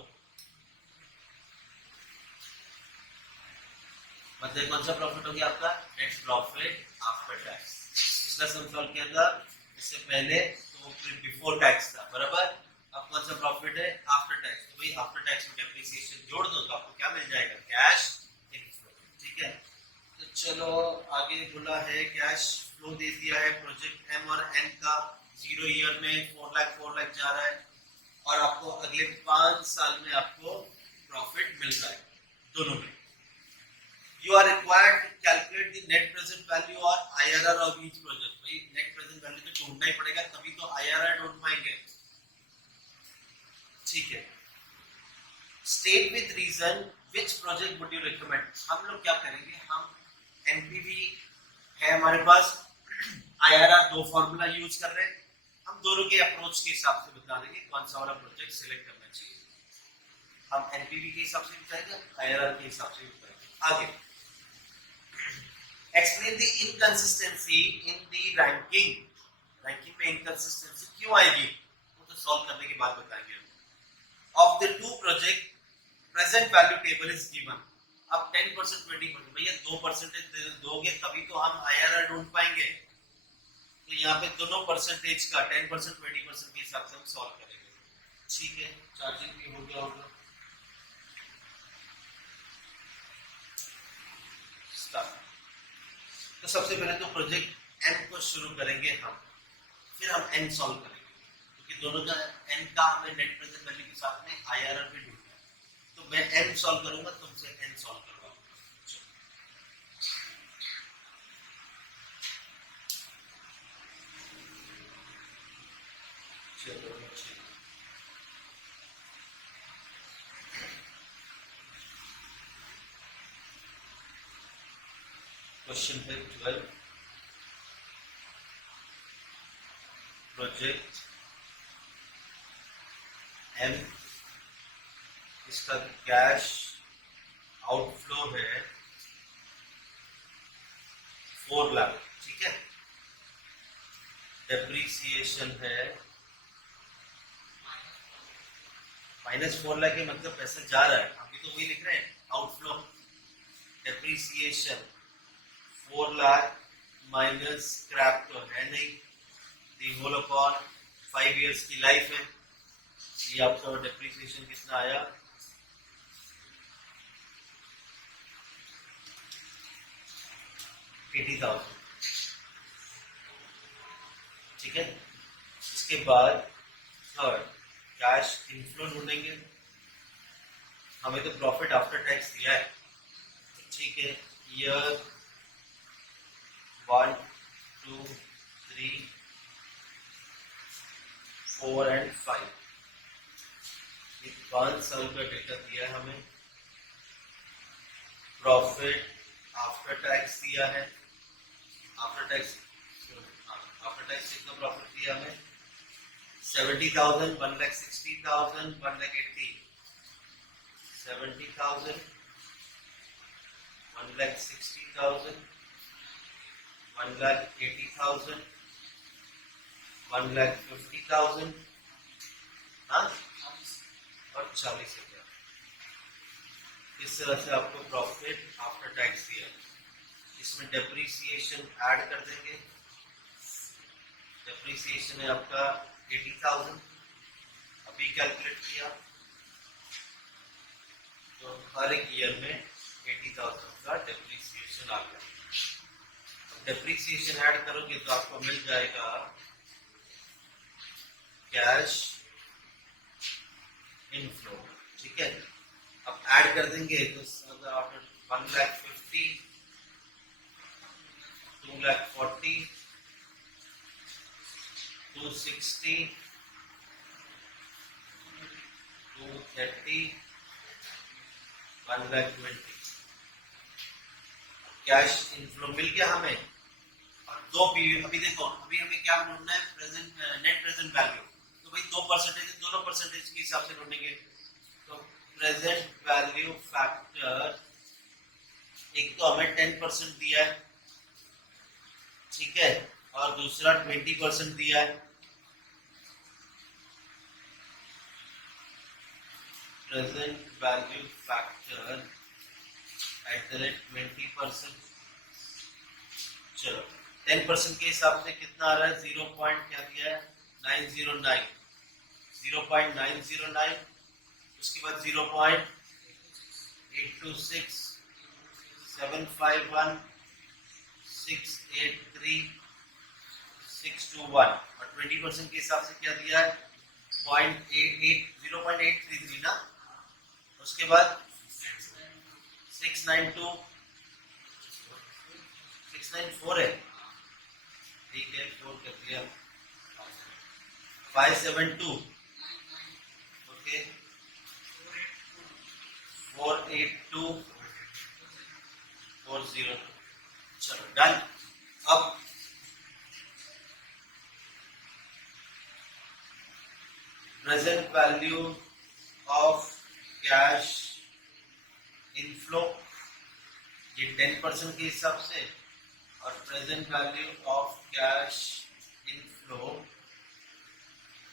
मतलब कौन सा प्रॉफिट हो गया आपका, नेट प्रॉफिट आफ्टर टैक्स। इसका सम सॉल्व किया था इससे पहले, तो फिर बिफोर टैक्स था, बराबर। अब कौन सा प्रॉफिट है, आफ्टर टैक्स, तो भाई आफ्टर टैक्स में डेप्रिसिएशन जोड़ दो तो आपको क्या मिल जाएगा, कैश इनफ्लो, ठीक है। तो चलो आगे बोला है कैश फ्लो दे दिया है प्रोजेक्ट M और N का, 0 ईयर में 4 लाख जा रहा है और आपको अगले 5 साल में आपको प्रॉफिट मिल रहा है दोनों में। You are required to calculate the net present value or IRR of each project। भाई नेट प्रेजेंट वैल्यू तो ढूंढना ही पड़ेगा, तभी तो IRR ढूंढ पाएंगे, ठीक है। State with reason which project would you recommend. हम लोग क्या करेंगे, हम एनपीवी है हमारे पास, आईआरआर 2 फॉर्मूला यूज कर रहे हैं, हम दोनों के अप्रोच के हिसाब से बता देंगे कौन सा वाला प्रोजेक्ट सिलेक्ट करना चाहिए। हम एनपीवी के हिसाब से बताएंगे, आईआरआर के हिसाब से बताएंगे। आगे explain the inconsistency in the ranking. Ranking में इनकंसिस्टेंसी क्यों आएगी, वो तो सॉल्व करने के बाद बताएंगे। Of the 2 project, present value table is given। अब 10% 20%, भैया 2% दोगे तभी तो हम IRR ढूंढ पाएंगे। तो यहाँ पे दोनों परसेंटेज का 10% 20% के हिसाब से हम सॉल्व करेंगे, ठीक है। चार्जिंग भी हो गया होगा, स्टार्ट। तो सबसे पहले तो प्रोजेक्ट M को शुरू करेंगे हम, फिर हम N सॉल्व करेंगे, क्योंकि दोनों का N का हमें नेट प्रेजेंट वैल्यू के साथ में IRR भी ढूंढना है। तो मैं M सॉल्व करूंगा, तुमसे N सॉल्व करवाऊंगा। क्वेश्चन 12, प्रोजेक्ट एम, इसका कैश आउटफ्लो है 4 लाख, ठीक है। डेप्रीसिएशन है -4 लाख, मतलब पैसा जा रहा है, अभी तो वही लिख रहे हैं outflow. Depreciation 4 lakh minus scrap तो है नहीं, दी होल अपॉन 5 इयर्स की लाइफ है। ये आपका डेप्रीसिएशन कितना आया, 80,000, ठीक है। इसके बाद थर्ड कैश इनफ्लो ढूंढेंगे, हमें तो प्रॉफिट आफ्टर टैक्स दिया है, ठीक है। ईयर 1, 2, 3, 4 एंड 5, 5 साल का डेटा दिया है हमें। प्रॉफिट आफ्टर टैक्स दिया है, आफ्टर टैक्स कितना प्रॉफिट दिया हमें, 70,000, 1,60,000, 1,80,000, 70,000, 1,60,000, 1,80,000, 1,50,000, हाँ, और 40,000। इस तरह से आपको प्रॉफिट आफ्टर टैक्स दिया। इसमें डेप्रीसिएशन ऐड कर देंगे, डेप्रीसिएशन है आपका 80,000, अभी कैलकुलेट किया, तो हर एक ईयर में 80,000 का डेप्रीसिएशन आ गया। डेप्रीसिएशन ऐड करोगे तो आपको मिल जाएगा कैश इनफ्लो, ठीक है। अब ऐड कर देंगे तो 1,50,000, 2,40,000, 260, 230, 1,20,000 कैश इनफ्लो मिल गया हमें। और दो पीवी, अभी देखो, अभी हमें क्या ढूंढना है, प्रेजेंट नेट प्रेजेंट वैल्यू, तो भाई 2% दोनों परसेंटेज के हिसाब से ढूंढेंगे। तो प्रेजेंट वैल्यू फैक्टर, एक तो हमें 10% दिया है, ठीक है, और दूसरा 20% दिया है। प्रेजेंट वैल्यू फैक्टर @20%, चलो 10% के हिसाब से कितना आ रहा है, 0. क्या दिया है, 909, 0.909, उसके बाद 0.826, 751, 683, 621, और 20% के हिसाब से क्या दिया है, 0.833 ना, उसके बाद 692, 694 है, ठीक है, 4 कर दिया, 572, ओके, 482, 40, चलो डन। अब present value of cash inflow, ये 10% के हिसाब से, और present value of cash inflow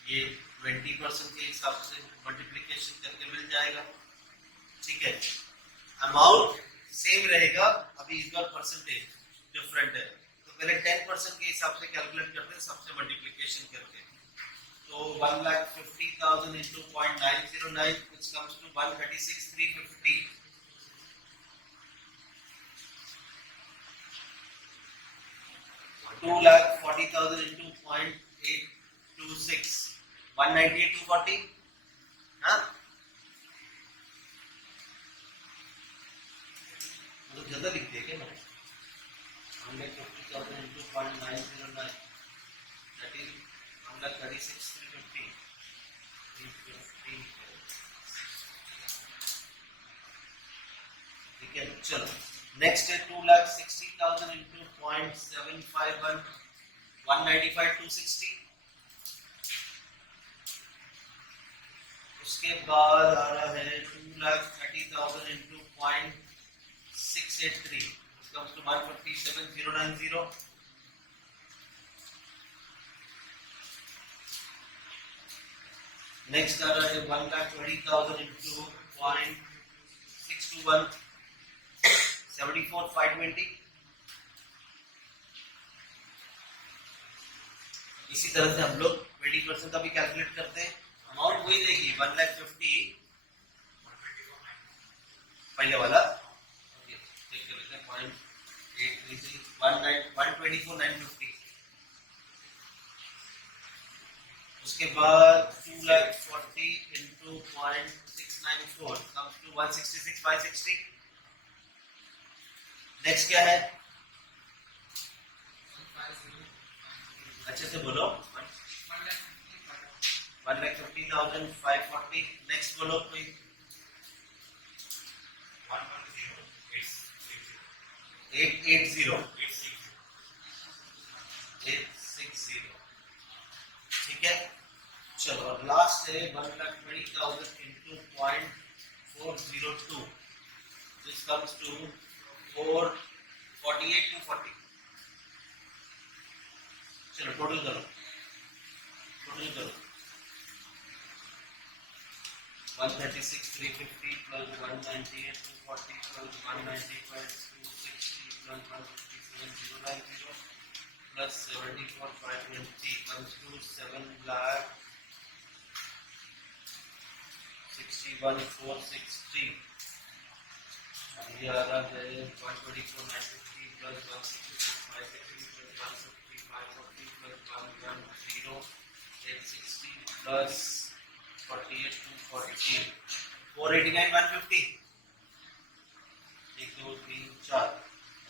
ये 20% के हिसाब से मल्टीप्लिकेशन करके मिल जाएगा, ठीक है। अमाउंट सेम रहेगा, अभी इस बार परसेंटेज डिफरेंट है, तो पहले 10% के हिसाब से कैलकुलेट करते हैं, सबसे मल्टीप्लिकेशन करके। तो 1,50,000 into 0.909, which comes to 136,350. 2,40,000 into 0.826, 198,240, हाँ, तो ज्यादा लिख दिया क्या मैंने, 150,000 into 0.909, that is 136,350, 350, ठीक है। चलो नेक्स्ट है 2,60,000 into 0.751, 195,260, उसके बाद आ रहा है 2,30,000 इंटू 0.683 comes to 157,090. नेक्स्ट आ रहा है 1,20,000 इंटू 0.621 74,520. इसी तरह से हम लोग 20% का भी कैलकुलेट करते हैं. अमाउंट वही रहेगी 1,50,000 पहले वाला देख के लेते हैं 124,950. उसके बाद 2,40,000 इंटू 0.694 comes to 166,560. नेक्स्ट क्या है? अच्छे से बोलो. 1,50,540. नेक्स्ट बोलो कोई. 880. ठीक है. चलो और लास्ट है 1,20,000 इंटू 0.402. This comes to 448,240. चलो टोटल करो 136,350 plus 198,240 plus 195,260 plus 157,090 plus 74,520 comes to 7,61,460. ये आ रहा है 124,950 plus 166,560 plus 150,540 plus 110,860 plus 48,240 489,150. 1 2 3 4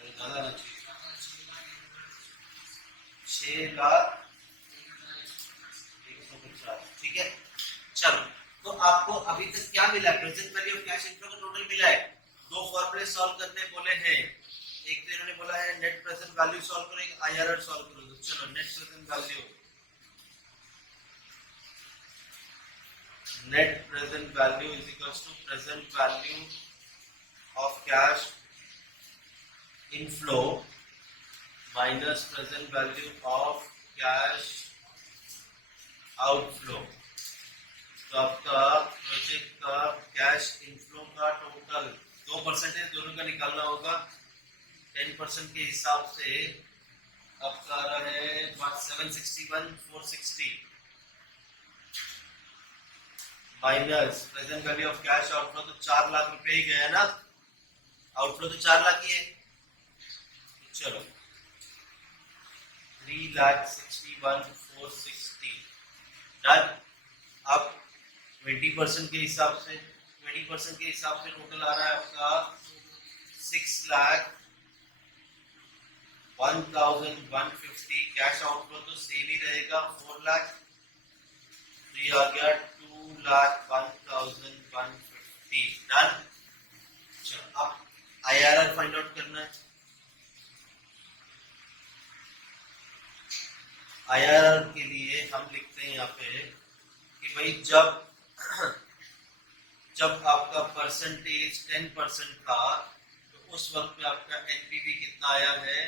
ज्यादा ना चाहिए 6,01,50,000. ठीक है. चलो तो आपको अभी तक क्या मिला? Present value of cash inflow का टोटल मिला है. दो फॉर्मूले सॉल्व करने बोले हैं. एक तो इन्होंने बोला है नेट प्रेजेंट वैल्यू सॉल्व करो, एक आईआरआर सॉल्व करो. तो चलो net present value net present value is equals to present value of cash inflow minus present value of cash outflow. तो आपका प्रोजेक्ट का कैश इनफ्लो का टोटल 2% दोनों का निकालना होगा. 10% के हिसाब से आपका आ रहा है 761,460 minus present value of cash outflow. तो 4 लाख रुपए ही गया ना. आउटफ्लो तो 4 लाख ही है. चलो 3,61,460 डन. अब 20% के हिसाब से टोटल आ रहा है आपका 6,01,150. कैश आउटफ्लो तो सेम ही रहेगा 4 लाख. तो ये आ गया 2,01,150 डन. चलो अब आईआरआर फाइंड आउट करना है. आईआरआर के लिए हम लिखते हैं यहाँ पे कि भाई जब आपका परसेंटेज 10% था तो उस वक्त पे आपका एनपीवी कितना आया है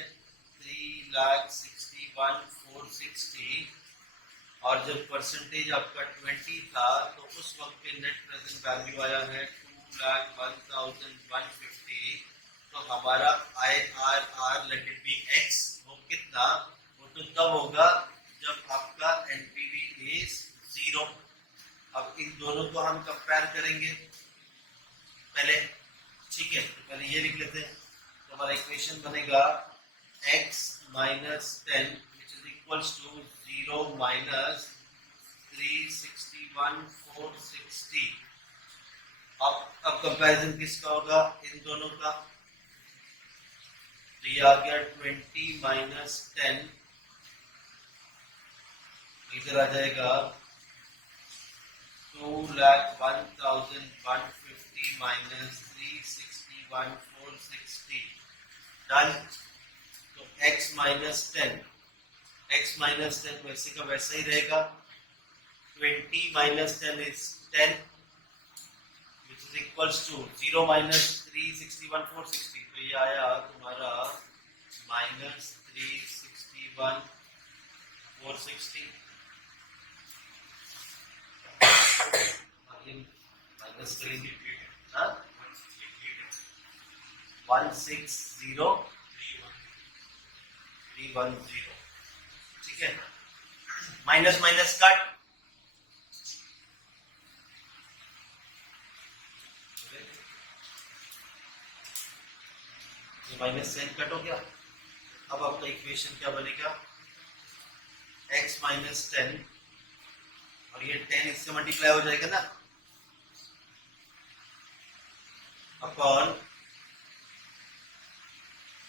3,61,460. और जब परसेंटेज आपका 20 था तो उस वक्त पे नेट प्रेजेंट वैल्यू आया है 2,01,150. तो हमारा IRR let it be x वो कितना? वो तो तब होगा जब आपका एनपीवी इज 0. अब इन दोनों को हम कंपेयर करेंगे पहले. ठीक है. तो पहले ये लिख लेते हैं. तो हमारा इक्वेशन बनेगा x minus 10 which is equals to 0 minus 361,460. अब कंपैरिजन किसका होगा? इन दोनों का. तो ये आ गया 20 minus 10. इधर आ जाएगा 2,01,150 minus 361,460 डन. तो x minus 10 वैसे का वैसा ही रहेगा. 20 minus 10 is 10. Equals to 0 minus 361 460, तो ये आया तुम्हारा माइनस 361 460 माइनस करेंगे 160,310, ठीक है। Minus minus cut, minus sign cut हो गया। अब आपका इक्वेशन क्या बनेगा, x माइनस 10 और ये 10 इससे मल्टीप्लाई हो जाएगा ना, अपॉन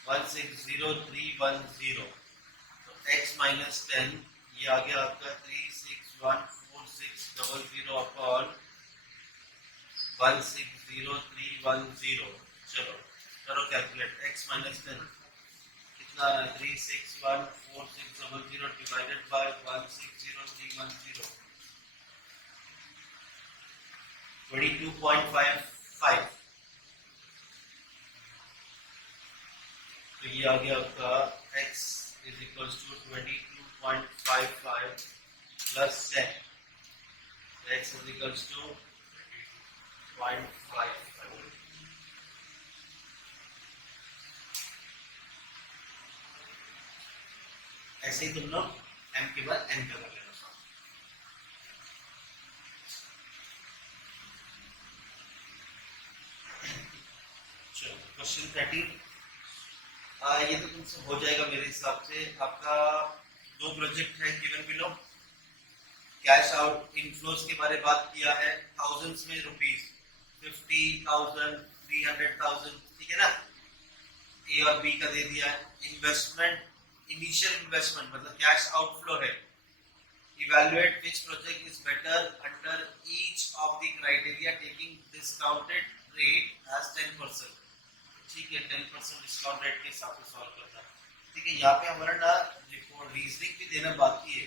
160,310, तो x माइनस 10 ये आ गया आपका 3614600 अपॉन 160,310। चलो करो कैलकुलेट, x माइनस 10 कितना है, 3614600 डिवाइडेड बाय 160,310, 22.55। तो ये आ गया आपका x is equals to 22.55 plus 10, x is equals to 0.55। ऐसे ही तुम लोग m के बाद n का कर लेना। चलो क्वेश्चन 13, ये तो तुमसे हो जाएगा मेरे हिसाब से। आपका दो प्रोजेक्ट है given below, cash out inflows के बारे बात किया है, थाउजेंड्स में रुपीस, 50,000 300,000, ठीक है ना। ए और बी का दे दिया है। इन्वेस्टमेंट, इनिशियल इन्वेस्टमेंट मतलब कैश आउटफ्लो है। Evaluate which project is better under each of the criteria taking discounted rate as 10%, ठीक है। 10% डिस्काउंट रेट के हिसाब से सॉल्व करना है, ठीक है। यहाँ पे हमारा ना रिपोर्ट रीजनिंग भी देना बाकी है,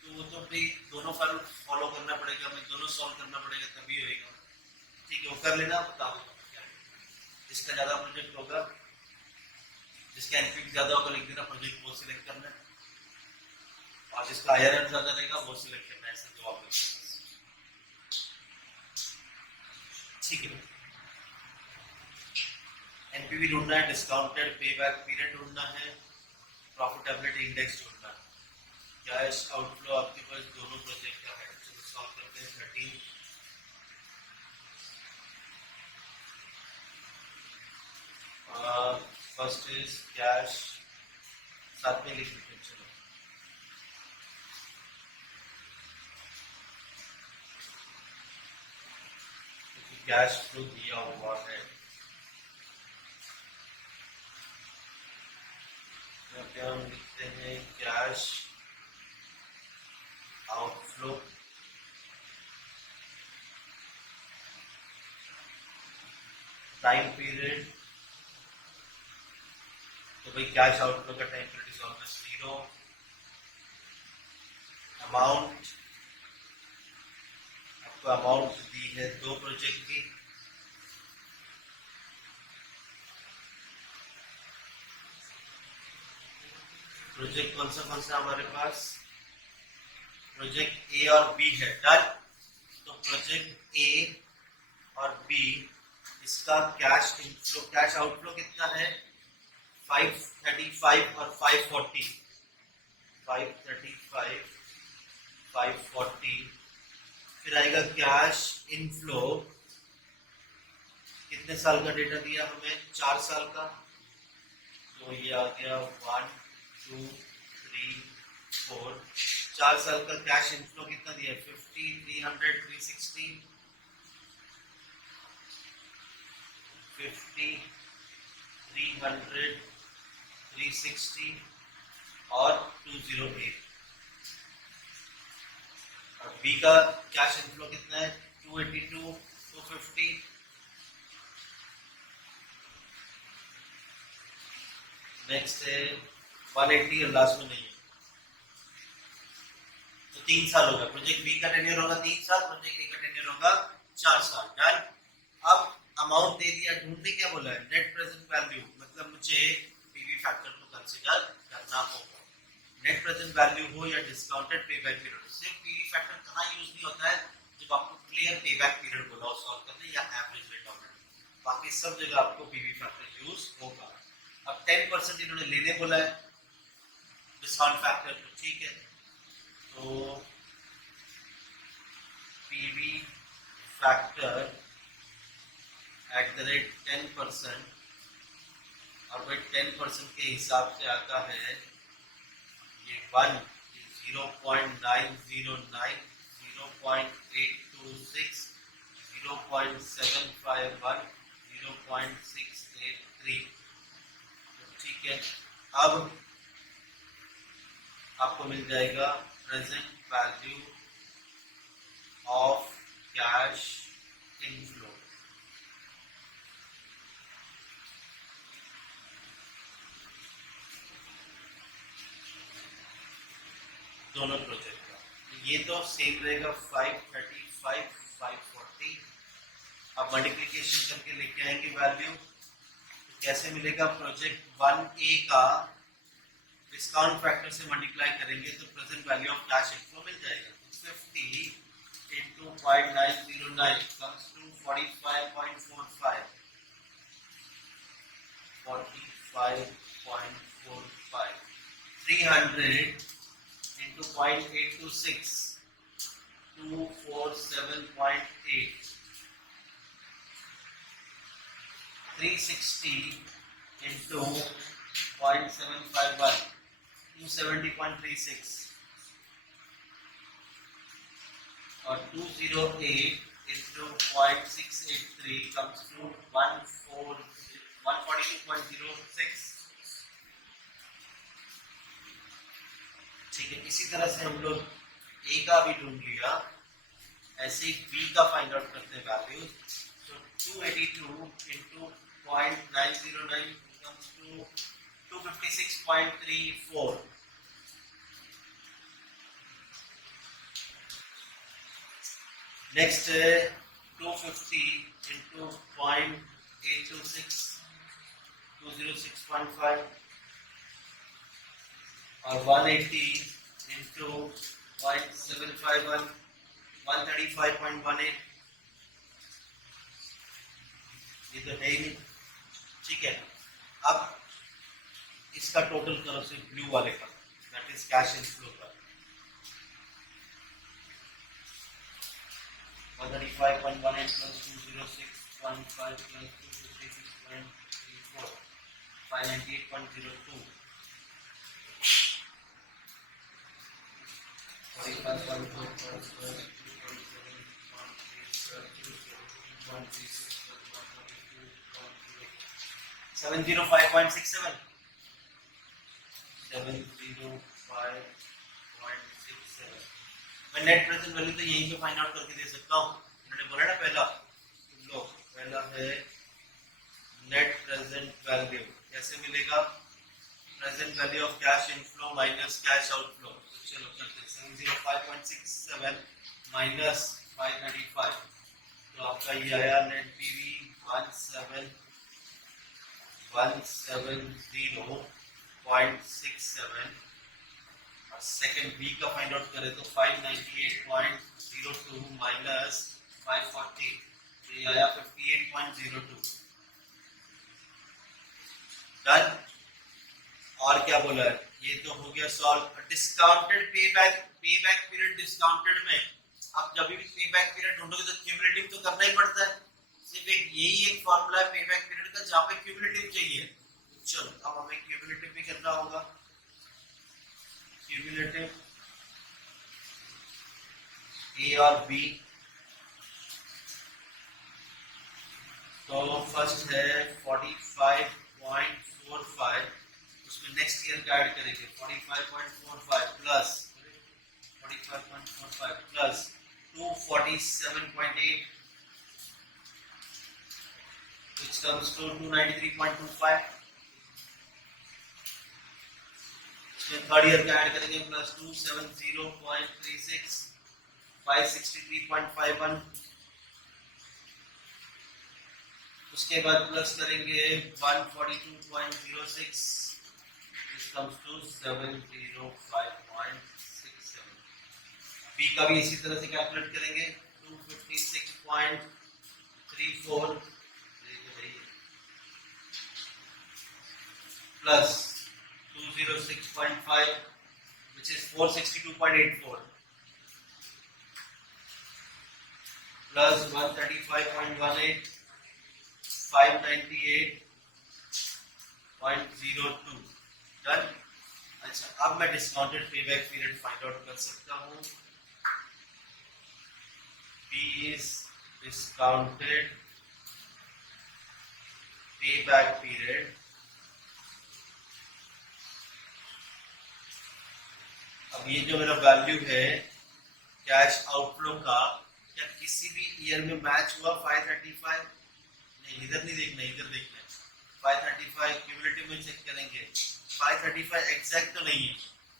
तो वो तो भाई दोनों फॉलो करना पड़ेगा, हमें दोनों सॉल्व करना पड़ेगा तभी होएगा, ठीक है। वो कर लेना, बता दो क्या है। जिसका ज्यादा प्रोजेक्ट होगा, जिसका एनपीवी ज्यादा होगा लिख देना प्रोजेक्ट, वो सिलेक्ट करना है, और जिसका आईआरएम ज्यादा रहेगा वो सिलेक्ट करना है। ऐसा जवाब है, ठीक है। एनपीवी ढूंढना है, डिस्काउंटेड पेबैक पीरियड ढूंढना है, प्रॉफिटेबिलिटी इंडेक्स ढूंढना है। कैश आउटफ्लो आपके पास दोनों प्रोजेक्ट का है, चलो सॉल्व करते हैं। 13 फर्स्ट इज कैश, साथ में लिख लेते हैं, चलो। कैश फ्लो दिया हुआ है, क्या हम लिखते हैं, कैश आउटफ्लो टाइम पीरियड, तो भाई कैश आउटफ्लो का time period is always 0। Amount, आपको अमाउंट दी है दो प्रोजेक्ट की, प्रोजेक्ट कौन सा हमारे पास, प्रोजेक्ट ए और बी है, डन। तो प्रोजेक्ट ए और बी, इसका कैश इनफ्लो, कैश आउटफ्लो कितना है, 535 और 540, 535 540। फिर आएगा कैश इनफ्लो, कितने साल का डेटा दिया हमें, 4 साल का, तो ये आ गया 1 2 3 4, 4 साल का कैश इनफ्लो कितना दिया, 50 300 360, 50 300 360 और 208। और बी का कैश इनफ्लो कितना है, 282 250, नेक्स्ट है 180 और लास्ट में नहीं है, तो 3 साल होगा। प्रोजेक्ट बी का टेन्योर होगा 3 साल, प्रोजेक्ट ए का टेन्योर होगा 4 साल, डन। अमाउंट दे दिया, ढूंढने क्या बोला है, नेट प्रेजेंट वैल्यू, मतलब मुझे पीवी फैक्टर को कंसीडर करना होगा। नेट प्रेजेंट वैल्यू हो या डिस्काउंटेड पेबैक पीरियड, सिर्फ पीवी फैक्टर कहाँ यूज नहीं होता है, जब आपको क्लियर पेबैक पीरियड बोला हो सॉल्व करने या एवरेज रेट ऑफ रिटर्न, बाकी सब जगह आपको पीवी फैक्टर यूज होगा। अब 10% इन्होंने लेने बोला है डिस्काउंट फैक्टर, तो ठीक है, तो PV factor at the rate 10%, और भाई 10% के हिसाब से आता है ये 1, 0.909, 0.826, 0.751, 0.683, ठीक है। अब आपको मिल जाएगा present value of cash inflow. दोनों प्रोजेक्ट का ये तो सेम रहेगा 535, 540। अब मल्टीप्लिकेशन करके लेके आएंगे वैल्यू, तो कैसे मिलेगा, प्रोजेक्ट 1A का डिस्काउंट फैक्टर से मल्टीप्लाई करेंगे तो present value of cash inflow मिल जाएगा। 50 into 0.909 comes to 45.45, 45.45, 300 into 0.826, 247.8, 360 into 0.751, 270.36, और 208 into 0.683 comes to 142.06। ठीक है, इसी तरह से हम लोग ए का भी ढूंढ लिया, ऐसे ही बी का फाइंड आउट करते हैं वैल्यू। तो 282 into 0.909 comes to 256.34, नेक्स्ट है 250 into 0.826, 206.5, और 180 into 0.751, 135.18, ये तो है ही नहीं, ठीक है। अब इसका टोटल करो सिर्फ ब्लू वाले का, दैट इज कैश इनफ्लो का, 135.18 plus 206.5 plus 256.34, 598.02, 705.67, 705.67। मैं नेट प्रेजेंट वैल्यू तो यहीं पे फाइंड आउट करके दे सकता हूँ, मैंने बोला ना पहला, लो पहला है नेट प्रेजेंट वैल्यू, कैसे मिलेगा, present value of cash inflow minus cash outflow, तो चलो करते हैं 705.67 माइनस 535, तो आपका ये आया नेट पीवी 1710.67, और सेकंड बी का फाइंड आउट करें तो 598.02 माइनस 540, तो ये आया 58.02, डन। और क्या बोला है, ये तो हो गया solve. Discounted payback period discounted में आप जब भी पेबैक पीरियड ढूंढोगे तो क्यूमुलेटिव तो करना ही पड़ता है, सिर्फ यही एक फॉर्मूला है पेबैक पीरियड का जहां पे क्यूमुलेटिव चाहिए। चलो अब हमें क्यूमुलेटिव भी करना होगा, क्यूमुलेटिव ए और बी। तो फर्स्ट है 45.45, उसमें नेक्स्ट ईयर का ऐड करेंगे 45.45 प्लस 247.8, which comes to 293.25, इसमें थर्ड ईयर का ऐड करेंगे प्लस 270.36, 563.51, उसके बाद प्लस करेंगे 142.06, दिस कम्स टू 705.67। बी का भी इसी तरह से कैलकुलेट करेंगे 256.34 plus 206.5 which is 462.84 plus 135.18 598.02 done. अच्छा, अब मैं discounted payback period find out कर सकता हूँ। B is discounted payback period अब ये जो मेरा वैल्यू है कैश आउटफ्लो का, क्या किसी भी ईयर में मैच हुआ 535? नहीं, इधर नहीं देखना, इधर देखना है 535 क्यूमुलेटिव में चेक करेंगे 535 एग्जैक्ट तो नहीं है,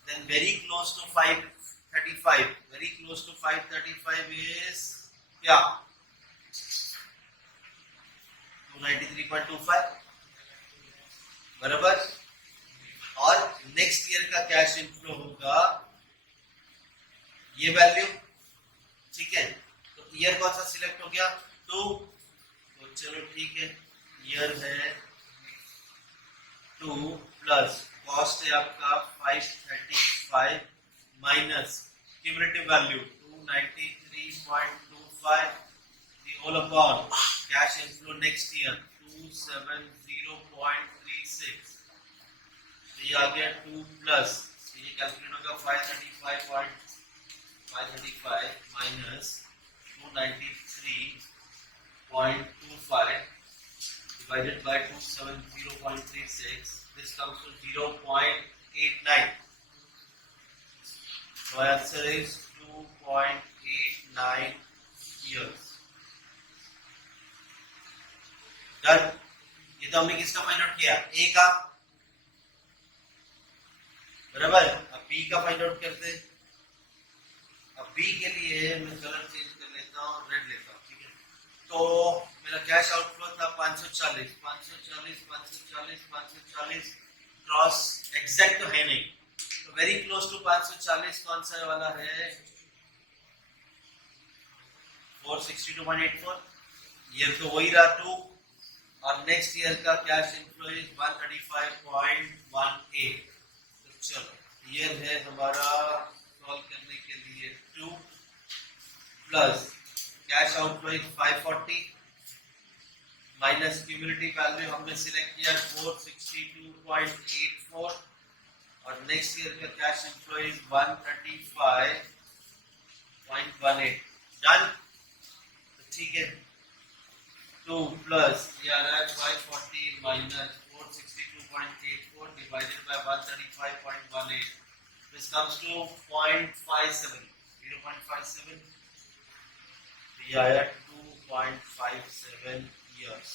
then very close to 535, very close to 535 is क्या 293.25 बराबर। और नेक्स्ट ईयर का कैश इनफ्लो होगा ये वैल्यू, ठीक है। तो ईयर कौन सा सिलेक्ट हो गया 2, तो चलो ठीक है, ईयर है 2 प्लस कॉस्ट है आपका 535 minus cumulative value 293.25 the whole upon cash inflow next year 270.36। तो ये आ गया 2 प्लस ये कैलकुलेट होगा 535 minus 293.25 divided by 270.36, this comes to 0.89, so answer is 2.89 years done। ये तो हमने किसका फाइंड आउट किया, ए का बराबर। अब बी का फाइंड आउट करते हैं। अब बी के लिए मैं कलर चेंज कर लेता हूँ, रेड लेता हूँ, ठीक है। तो मेरा कैश आउटफ्लो था 540 क्रॉस एग्जैक्ट तो है नहीं, तो वेरी क्लोज टू 540 कौन सा वाला है 462.84, ईयर तो वही रहा 2, और नेक्स्ट ईयर का कैश इनफ्लो इज 135.18। तो चलो ईयर है हमारा सॉल्व करने के लिए 2 plus cash outflow is 540 minus cumulative value हमने सिलेक्ट किया 462.84 और नेक्स्ट ईयर का कैश इनफ्लो इज 135.18 डन। तो ठीक है, 2 प्लस ये आ रहा है 540 minus 462.84 divided by 135.18, this comes to 0.57 ये आया 2.57 years।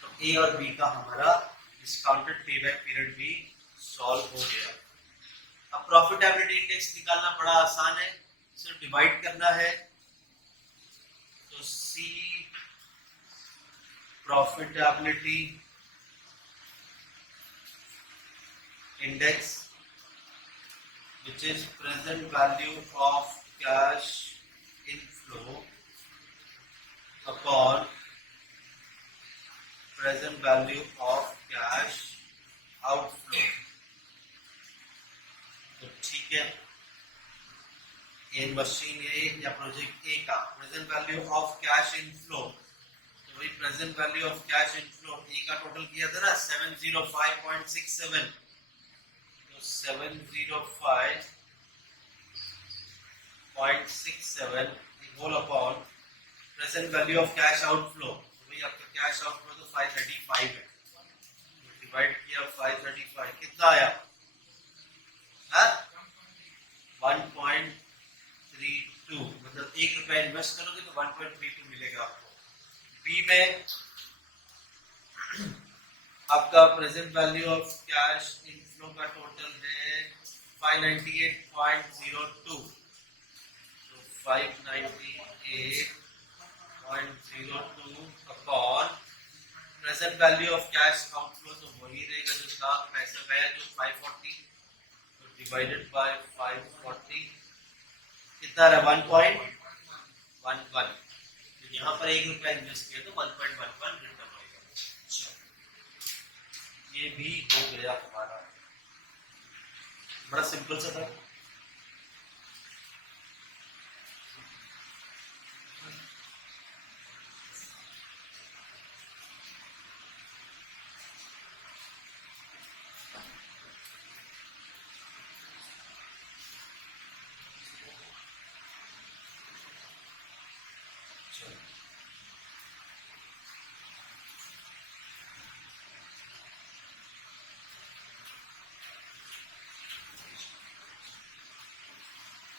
तो ए और बी का हमारा डिस्काउंटेड पेबैक पीरियड भी सॉल्व हो गया। अब प्रॉफिटेबिलिटी इंडेक्स निकालना बड़ा आसान है, सिर्फ डिवाइड करना है। तो C profitability index which is present value of cash inflow upon present value of cash outflow। तो ठीक है, इन मशीन ए या प्रोजेक्ट ए का present value of cash inflow, तो वही present value of cash inflow A का टोटल किया था ना 705.67, तो 705.67 whole upon present value of cash outflow, तो वही आपका कैश आउटफ्लो तो 535 है, डिवाइड किया 535 कितना आया 1.32, मतलब 1 रुपया इन्वेस्ट करोगे तो 1.32 मिलेगा आपको। बी में आपका present value of cash inflow का टोटल है 598.02, तो 598.02 8.02 upon present value of cash outflow, तो वही रहेगा जो था पैसा गया जो 540, तो डिवाइडेड बाय 540 कितना रहा 1.11। तो यहाँ पर 1 रुपया इन्वेस्ट किया तो 1.11 रिटर्न होगा। ये भी हो गया हमारा, बड़ा सिंपल सा था।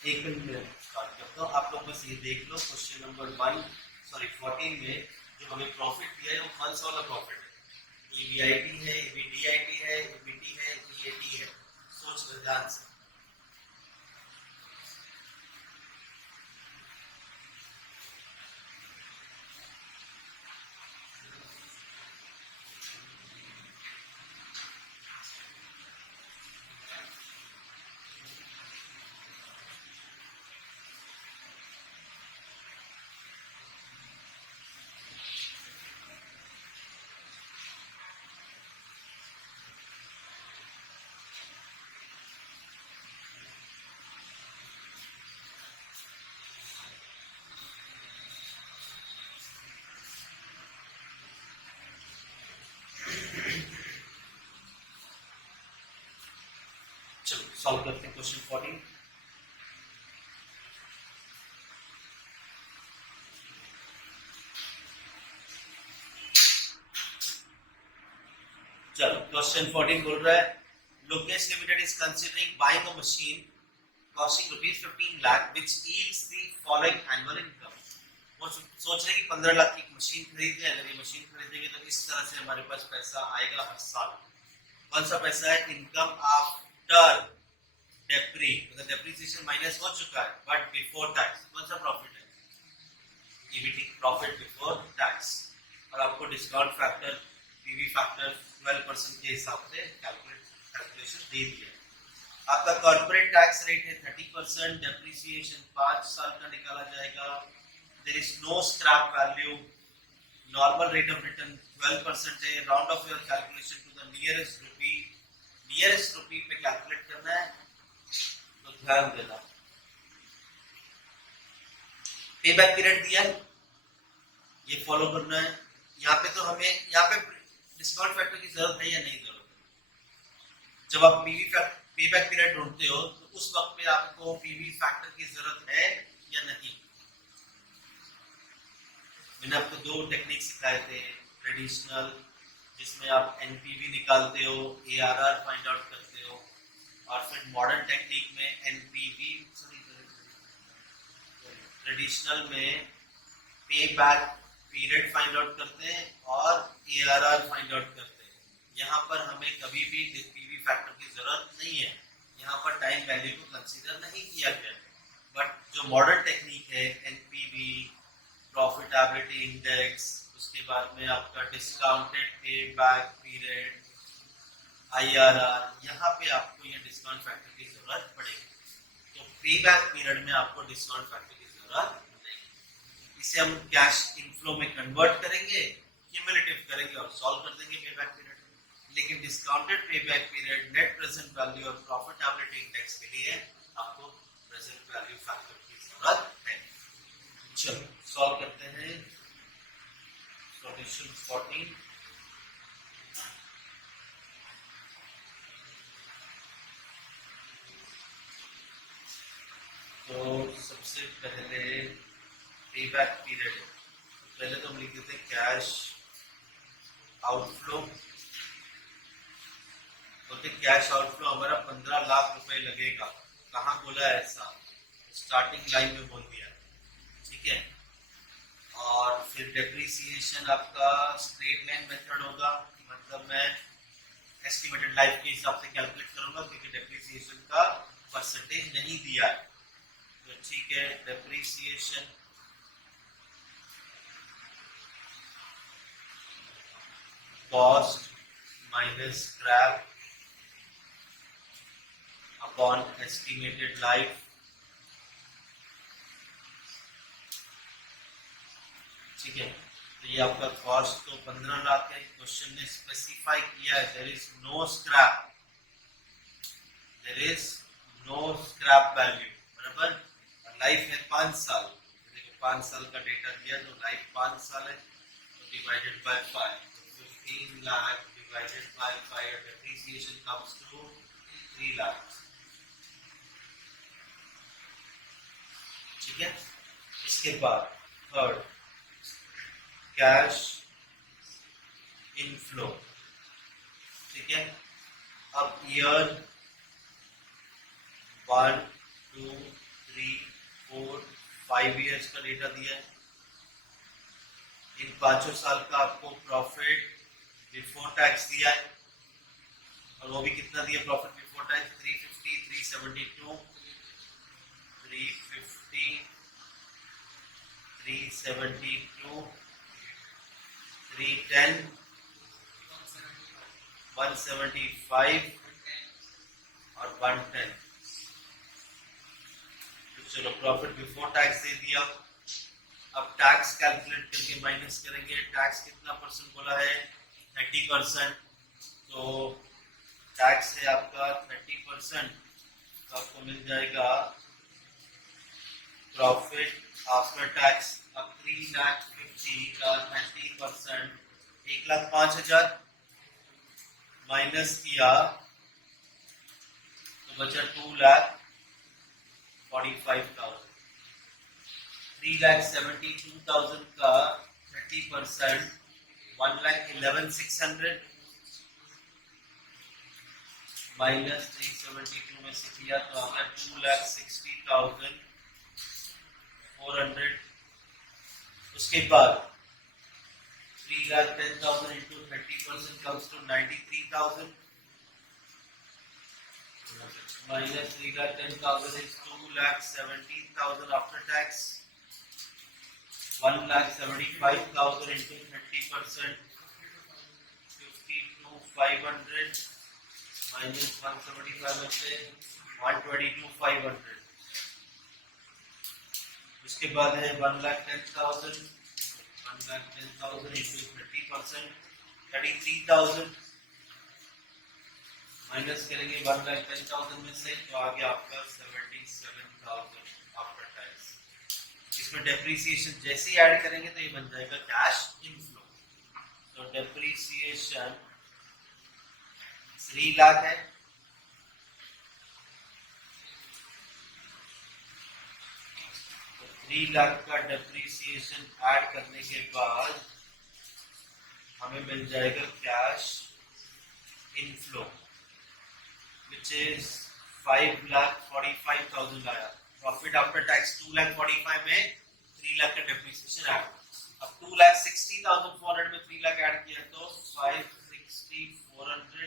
एक मिनट में स्टार्ट करता हूँ, आप लोग बस ये देख लो क्वेश्चन नंबर 14 में जो हमें प्रॉफिट दिया है वो कौन सा वाला प्रॉफिट है, EBIT है, EBDIT है, EBT है, EAT है, सोच लो ध्यान से। चलो सॉल्व करते हैं क्वेश्चन 14। चलो क्वेश्चन 14 बोल रहा है Lokesh limited is considering buying a machine costing ₹15 lakh which yields the following annual income. वो सोच रहे कि 15 लाख की मशीन खरीदते हैं, अगर ये मशीन खरीदेंगे तो इस तरह से हमारे पास पैसा आएगा हर साल। कौन सा पैसा है, इनकम आफ्टर डेप्री, मतलब डेप्रिसिएशन माइनस हो चुका है बट बिफोर टैक्स। कौन सा प्रॉफिट है, ईबीटी, प्रॉफिट बिफोर टैक्स। और आपको डिस्काउंट फैक्टर पीवी फैक्टर 12% के हिसाब से कैलकुलेशन दे दिया। आपका कॉर्पोरेट टैक्स रेट है 30%, डेप्रिसिएशन 5 साल का निकाला जाएगा। There is no scrap value, normal rate of return 12% है। Round off your calculation to the nearest rupee पे कैलकुलेट करना है, तो ध्यान देना। पे बैक पीरियड दिया है, ये फॉलो करना है। यहाँ पे तो हमें यहाँ पे डिस्काउंट फैक्टर की जरूरत है या नहीं जरूरत है। जब आप पे बैक पीरियड ढूंढते हो तो उस वक्त पे आपको पीवी फैक्टर की जरूरत है या नहीं। मैंने आपको 2 टेक्निक सिखाए थे, ट्रेडिशनल जिसमें आप एनपीवी निकालते हो, एआरआर फाइंड आउट करते हो, और फिर मॉडर्न टेक्निक में एनपीवी ट्रेडिशनल में पे बैक पीरियड फाइंड आउट करते हैं और एआरआर फाइंड आउट करते हैं। यहाँ पर हमें कभी भी पीवी फैक्टर की जरूरत नहीं है, यहाँ पर टाइम वैल्यू को कंसीडर नहीं किया गया है। बट जो मॉडर्न टेक्निक है एनपीवी, प्रॉफिटेबिलिटी इंडेक्स, उसके बाद में आपका discounted payback period, IRR, यहाँ पे आपको ये डिस्काउंट फैक्टर की जरूरत पड़ेगी। तो पे बैक पीरियड में आपको डिस्काउंट फैक्टर की जरूरत नहीं। इसे हम कैश इनफ्लो में कन्वर्ट करेंगे, क्यूमुलेटिव करेंगे और सॉल्व कर देंगे पे बैक पीरियड। लेकिन discounted payback period, net present value और प्रॉफिटेबिलिटी इंडेक्स के लिए आपको प्रेजेंट वैल्यू फैक्टर की जरूरत है। चलो सॉल्व करते हैं सॉल्यूशन 14। तो सबसे पहले पे बैक पीरियड, पहले तो हम लिखते थे कैश आउटफ्लो, बोलते कैश आउटफ्लो हमारा 15 लाख रुपए लगेगा। कहाँ बोला है ऐसा, स्टार्टिंग लाइन में बोल दिया, ठीक है। और फिर डेप्रिसिएशन आपका स्ट्रेट लाइन मेथड होगा, मतलब मैं एस्टिमेटेड लाइफ के हिसाब से कैलकुलेट करूंगा क्योंकि डेप्रिसिएशन का परसेंटेज नहीं दिया है। तो ठीक है, depreciation cost minus scrap upon estimated life. ठीक है, तो ये आपका कॉस्ट तो 15 लाख है। क्वेश्चन ने स्पेसिफाई किया है there is no scrap, there is no scrap value, बराबर। लाइफ है 5 साल, देखो 5 साल का डेटा दिया, तो लाइफ 5 साल है, तो डिवाइडेड बाय 5, तो 15 lakh divided by 5, depreciation comes to 3 lakh. ठीक है, इसके बाद थर्ड कैश इनफ्लो। ठीक है, अब ईयर 1 2 3 4 5 ईयर्स का डेटा दिया है। इन 5 साल का आपको प्रॉफिट बिफोर टैक्स दिया है, और वो भी कितना दिया प्रॉफिट बिफोर टैक्स, 350 372 350 372 310 175 और 110। तो चलो प्रॉफिट बिफोर टैक्स दे दिया। अब टैक्स कैलकुलेट करके माइनस करेंगे। टैक्स कितना परसेंट बोला है, 30%। तो टैक्स है आपका 30%, तो आपको मिल जाएगा प्रॉफिट आफ्टर टैक्स। अब 3,50,000 का 30%, 1,05,000 माइनस किया तो बचा 2,45,000। 3,72,000 का 30%, 1,11,600 माइनस 372 में से किया तो आ गया 2,60,400। उसके बाद 3,10,000 into 30% comes to 93,000 minus 3,10,000 is 2,17,000 after tax. 1,75,000 into 30%, 52,500 minus 175 में से 122,500। उसके बाद है 1,10,000 into 30%, 33,000 माइनस करेंगे 1,10,000 में से, तो आ गया आपका 77,000 आफ्टर टैक्स। इसमें डेप्रिसिएशन जैसे ही ऐड करेंगे तो ये बन जाएगा कैश इनफ्लो। तो डेप्रिसिएशन 3 लाख है, तो 3 लाख का डेप्रिसिएशन ऐड करने के बाद हमें मिल जाएगा कैश इनफ्लो which is 5,45,000 आया। प्रॉफिट आफ्टर टैक्स 2,45,000 में 3 लाख का डेप्रिसिएशन ऐड। अब 2,60,400 में 3 लाख ऐड किया तो 5,60,400,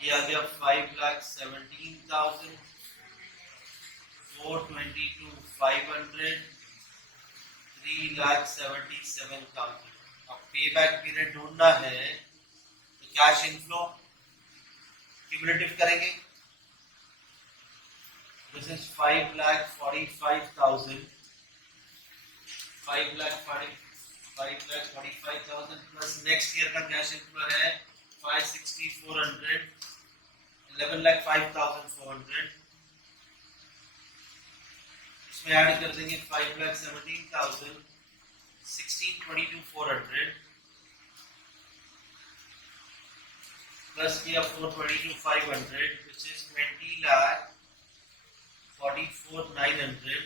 ये आ गया 5,17,000, 422,500, 3,77,000। अब पे बैक पीरियड ढूंढना है तो कैश इनफ्लो क्यूमुलेटिव करेंगे। This is 5,45,000, 5,45,000 plus next year का कैश इनफ्लो है 5,60,400, 11,05,400। इसमें ऐड कर देंगे 5,17,000, 16,22,400 प्लस किया 422,500 which is 20,44,900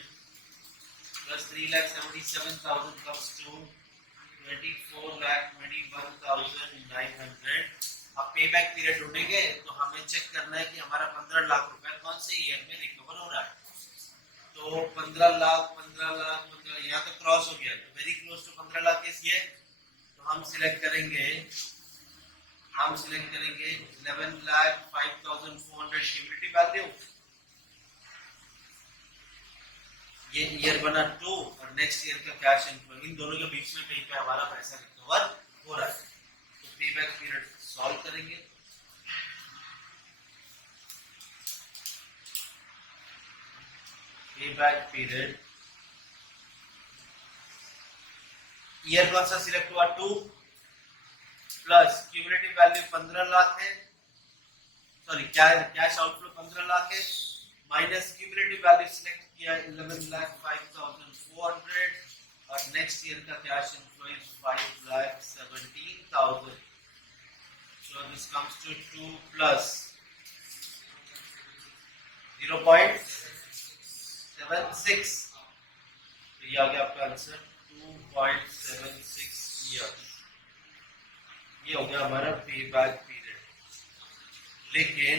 plus 3,77,000 comes to 24,21,900। अब पे बैक पीरियड ढूंढेंगे तो हमें चेक करना है कि हमारा 15 लाख रुपए कौन से ईयर में रिकवर हो रहा है। तो 15 लाख यहाँ तक क्रॉस हो गया, तो वेरी क्लोज टू 15 लाख इस ये, तो हम सिलेक्ट करेंगे 11,05,400 क्यूमुलेटिव वैल्यू। ये ईयर बना 2 और नेक्स्ट ईयर का कैश इनफ्लो, इन दोनों के बीच में कहीं पे हमारा पैसा रिकवर हो रहा है। पे बैक पीरियड सॉल्व करेंगे। पे बैक पीरियड ईयर कौन सा सिलेक्ट हुआ 2 प्लस क्यूमुलेटिव वैल्यू 15 लाख है, सॉरी कैश आउटफ्लो 15 लाख है, माइनस क्यूमुलेटिव वैल्यू सिलेक्ट किया 11,05,400 और नेक्स्ट ईयर का cash inflow is 5,17,000। So this comes to 2 plus 0.76, तो ये आ गया आपका आंसर 2.76 ईयर्स। ये हो गया हमारा पे बैक पीरियड। लेकिन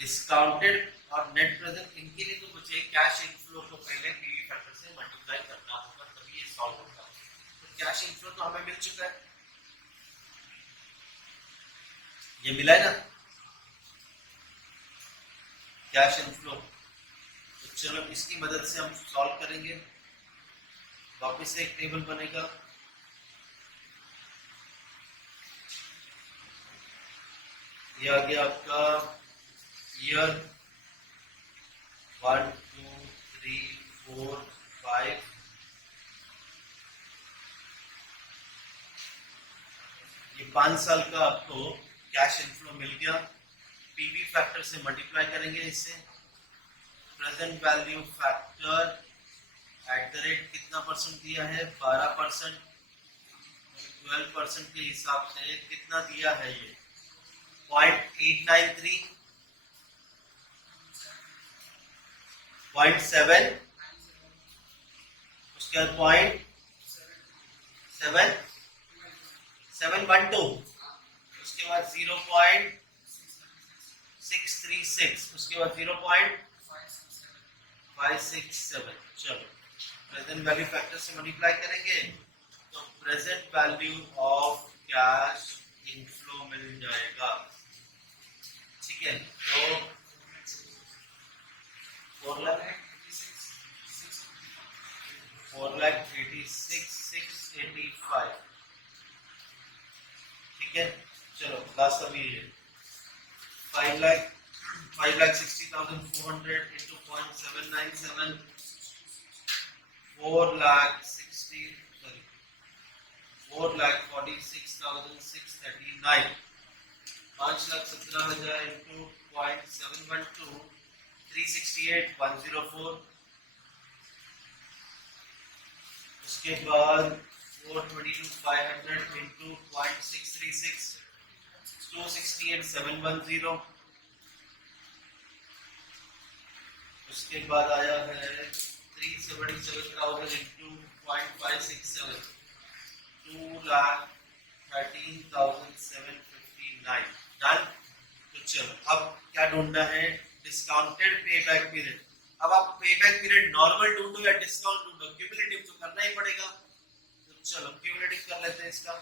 डिस्काउंटेड और नेट प्रेजेंट इनके लिए तो मुझे कैश इनफ्लो को पहले पीवी फैक्टर से मल्टीप्लाई करना होगा तभी ये सॉल्व होगा। तो कैश इनफ्लो तो हमें मिल चुका है, ये मिला है ना कैश इनफ्लो। तो चलो इसकी मदद से हम सॉल्व करेंगे। वापस से एक टेबल बनेगा, ये आ गया आपका ईयर 1 2 3 4 5, ये 5 साल का आपको कैश इनफ्लो मिल गया। पीवी फैक्टर से मल्टीप्लाई करेंगे इसे। Present value factor at the rate कितना परसेंट दिया है 12%, 12% के हिसाब से कितना दिया है ये 0.893, 0.7, उसके बाद 0.712, उसके बाद 0.636, उसके बाद 0.567। चलो प्रेजेंट वैल्यू फैक्टर से मल्टीप्लाई करेंगे तो present value of cash inflow मिल जाएगा। ठीक है, तो 4,86,685। ठीक है, चलो लास्ट अभी 5,60,400 into 0.797, 4,46,639, 5,17,000 into 0.712, 368,104। उसके बाद 422,500 into 0.636, 268,710। उसके बाद आया है 377,000 into 0.567, 2,13,759। डन। तो चलो अब क्या ढूंढना है, डिस्काउंटेड पे बैक पीरियड। अब आप पे बैक पीरियड नॉर्मल ढूंढो या डिस्काउंट ढूंढो, क्यूमुलेटिव तो करना ही पड़ेगा। तो चलो क्यूमुलेटिव कर लेते हैं इसका।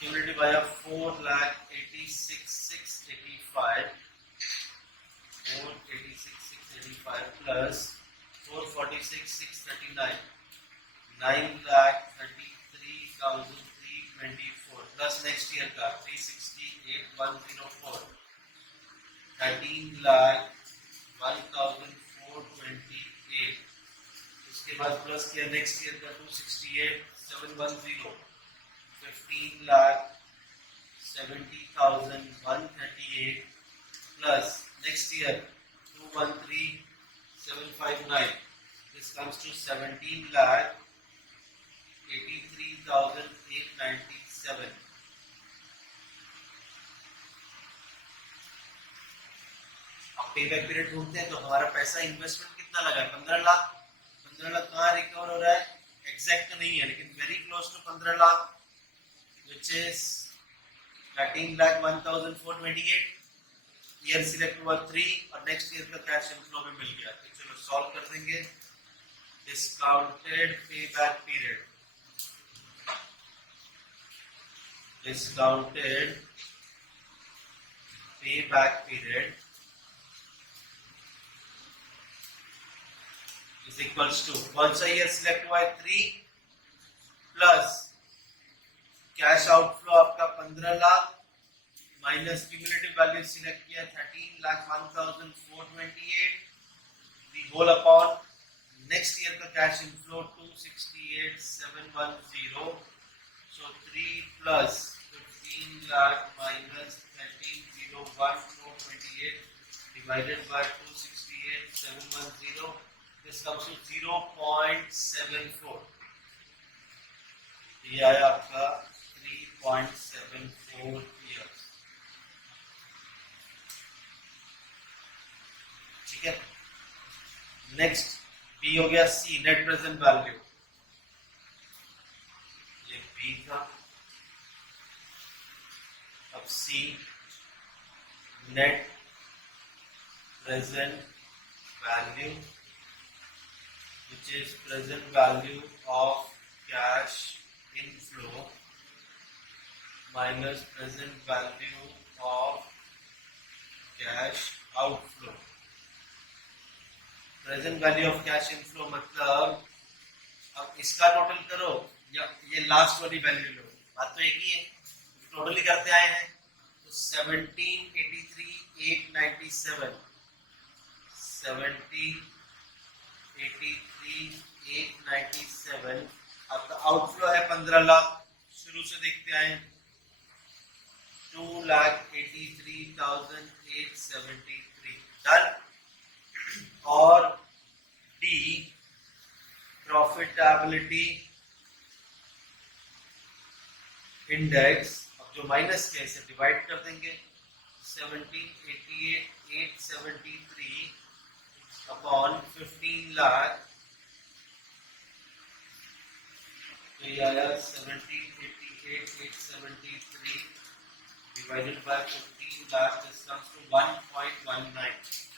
क्यूमुलेटिव आया 4,86,685, 4,86,685 प्लस 446,639, 9,33,324 प्लस नेक्स्ट ईयर का 368,104, 13,01,428। उसके बाद प्लस किया नेक्स्ट ईयर का 268,710, 15,70,138 plus next year 213,759। This comes to 17,83,897। अब पे बैक पीरियड ढूंढते हैं तो हमारा पैसा इन्वेस्टमेंट कितना लगा है 15 लाख। 15 लाख कहाँ रिकवर हो रहा है, एग्जैक्ट तो नहीं है लेकिन very close to 15 lakh, which is 13,01,428। Year select हुआ 3 और नेक्स्ट ईयर का कैश इनफ्लो में मिल गया। तो चलो सॉल्व कर देंगे। Discounted payback period, discounted payback period is equals to कौन सा ईयर सिलेक्ट हुआ है 3 प्लस कैश आउटफ्लो आपका 15 lakh minus cumulative value select किया 13,01,428 the whole upon next year का cash inflow 268,710 so 3 plus 15 lakh minus 13,01,428 divided by 268,710 this comes to 0.74 ये आया आपका 3.74 years ठीक है नेक्स्ट बी हो गया सी नेट प्रेजेंट वैल्यू ये बी था अब C net present value which is present value of cash inflow minus present value of cash outflow. Present value of cash inflow मतलब अब इसका टोटल करो या ये लास्ट वाली वैल्यू लो बात तो एक ही है टोटल ही करते आए हैं तो 1783,897 1783,897 आपका आउटफ्लो है 15 लाख शुरू से देखते आए 2,83,873 डन और डी प्रॉफिटेबिलिटी इंडेक्स अब जो माइनस के इसे डिवाइड कर देंगे 1788,873 अपॉन 15 लाख तो ये आया 1788,873 divided by 15 lakh this comes to 1.19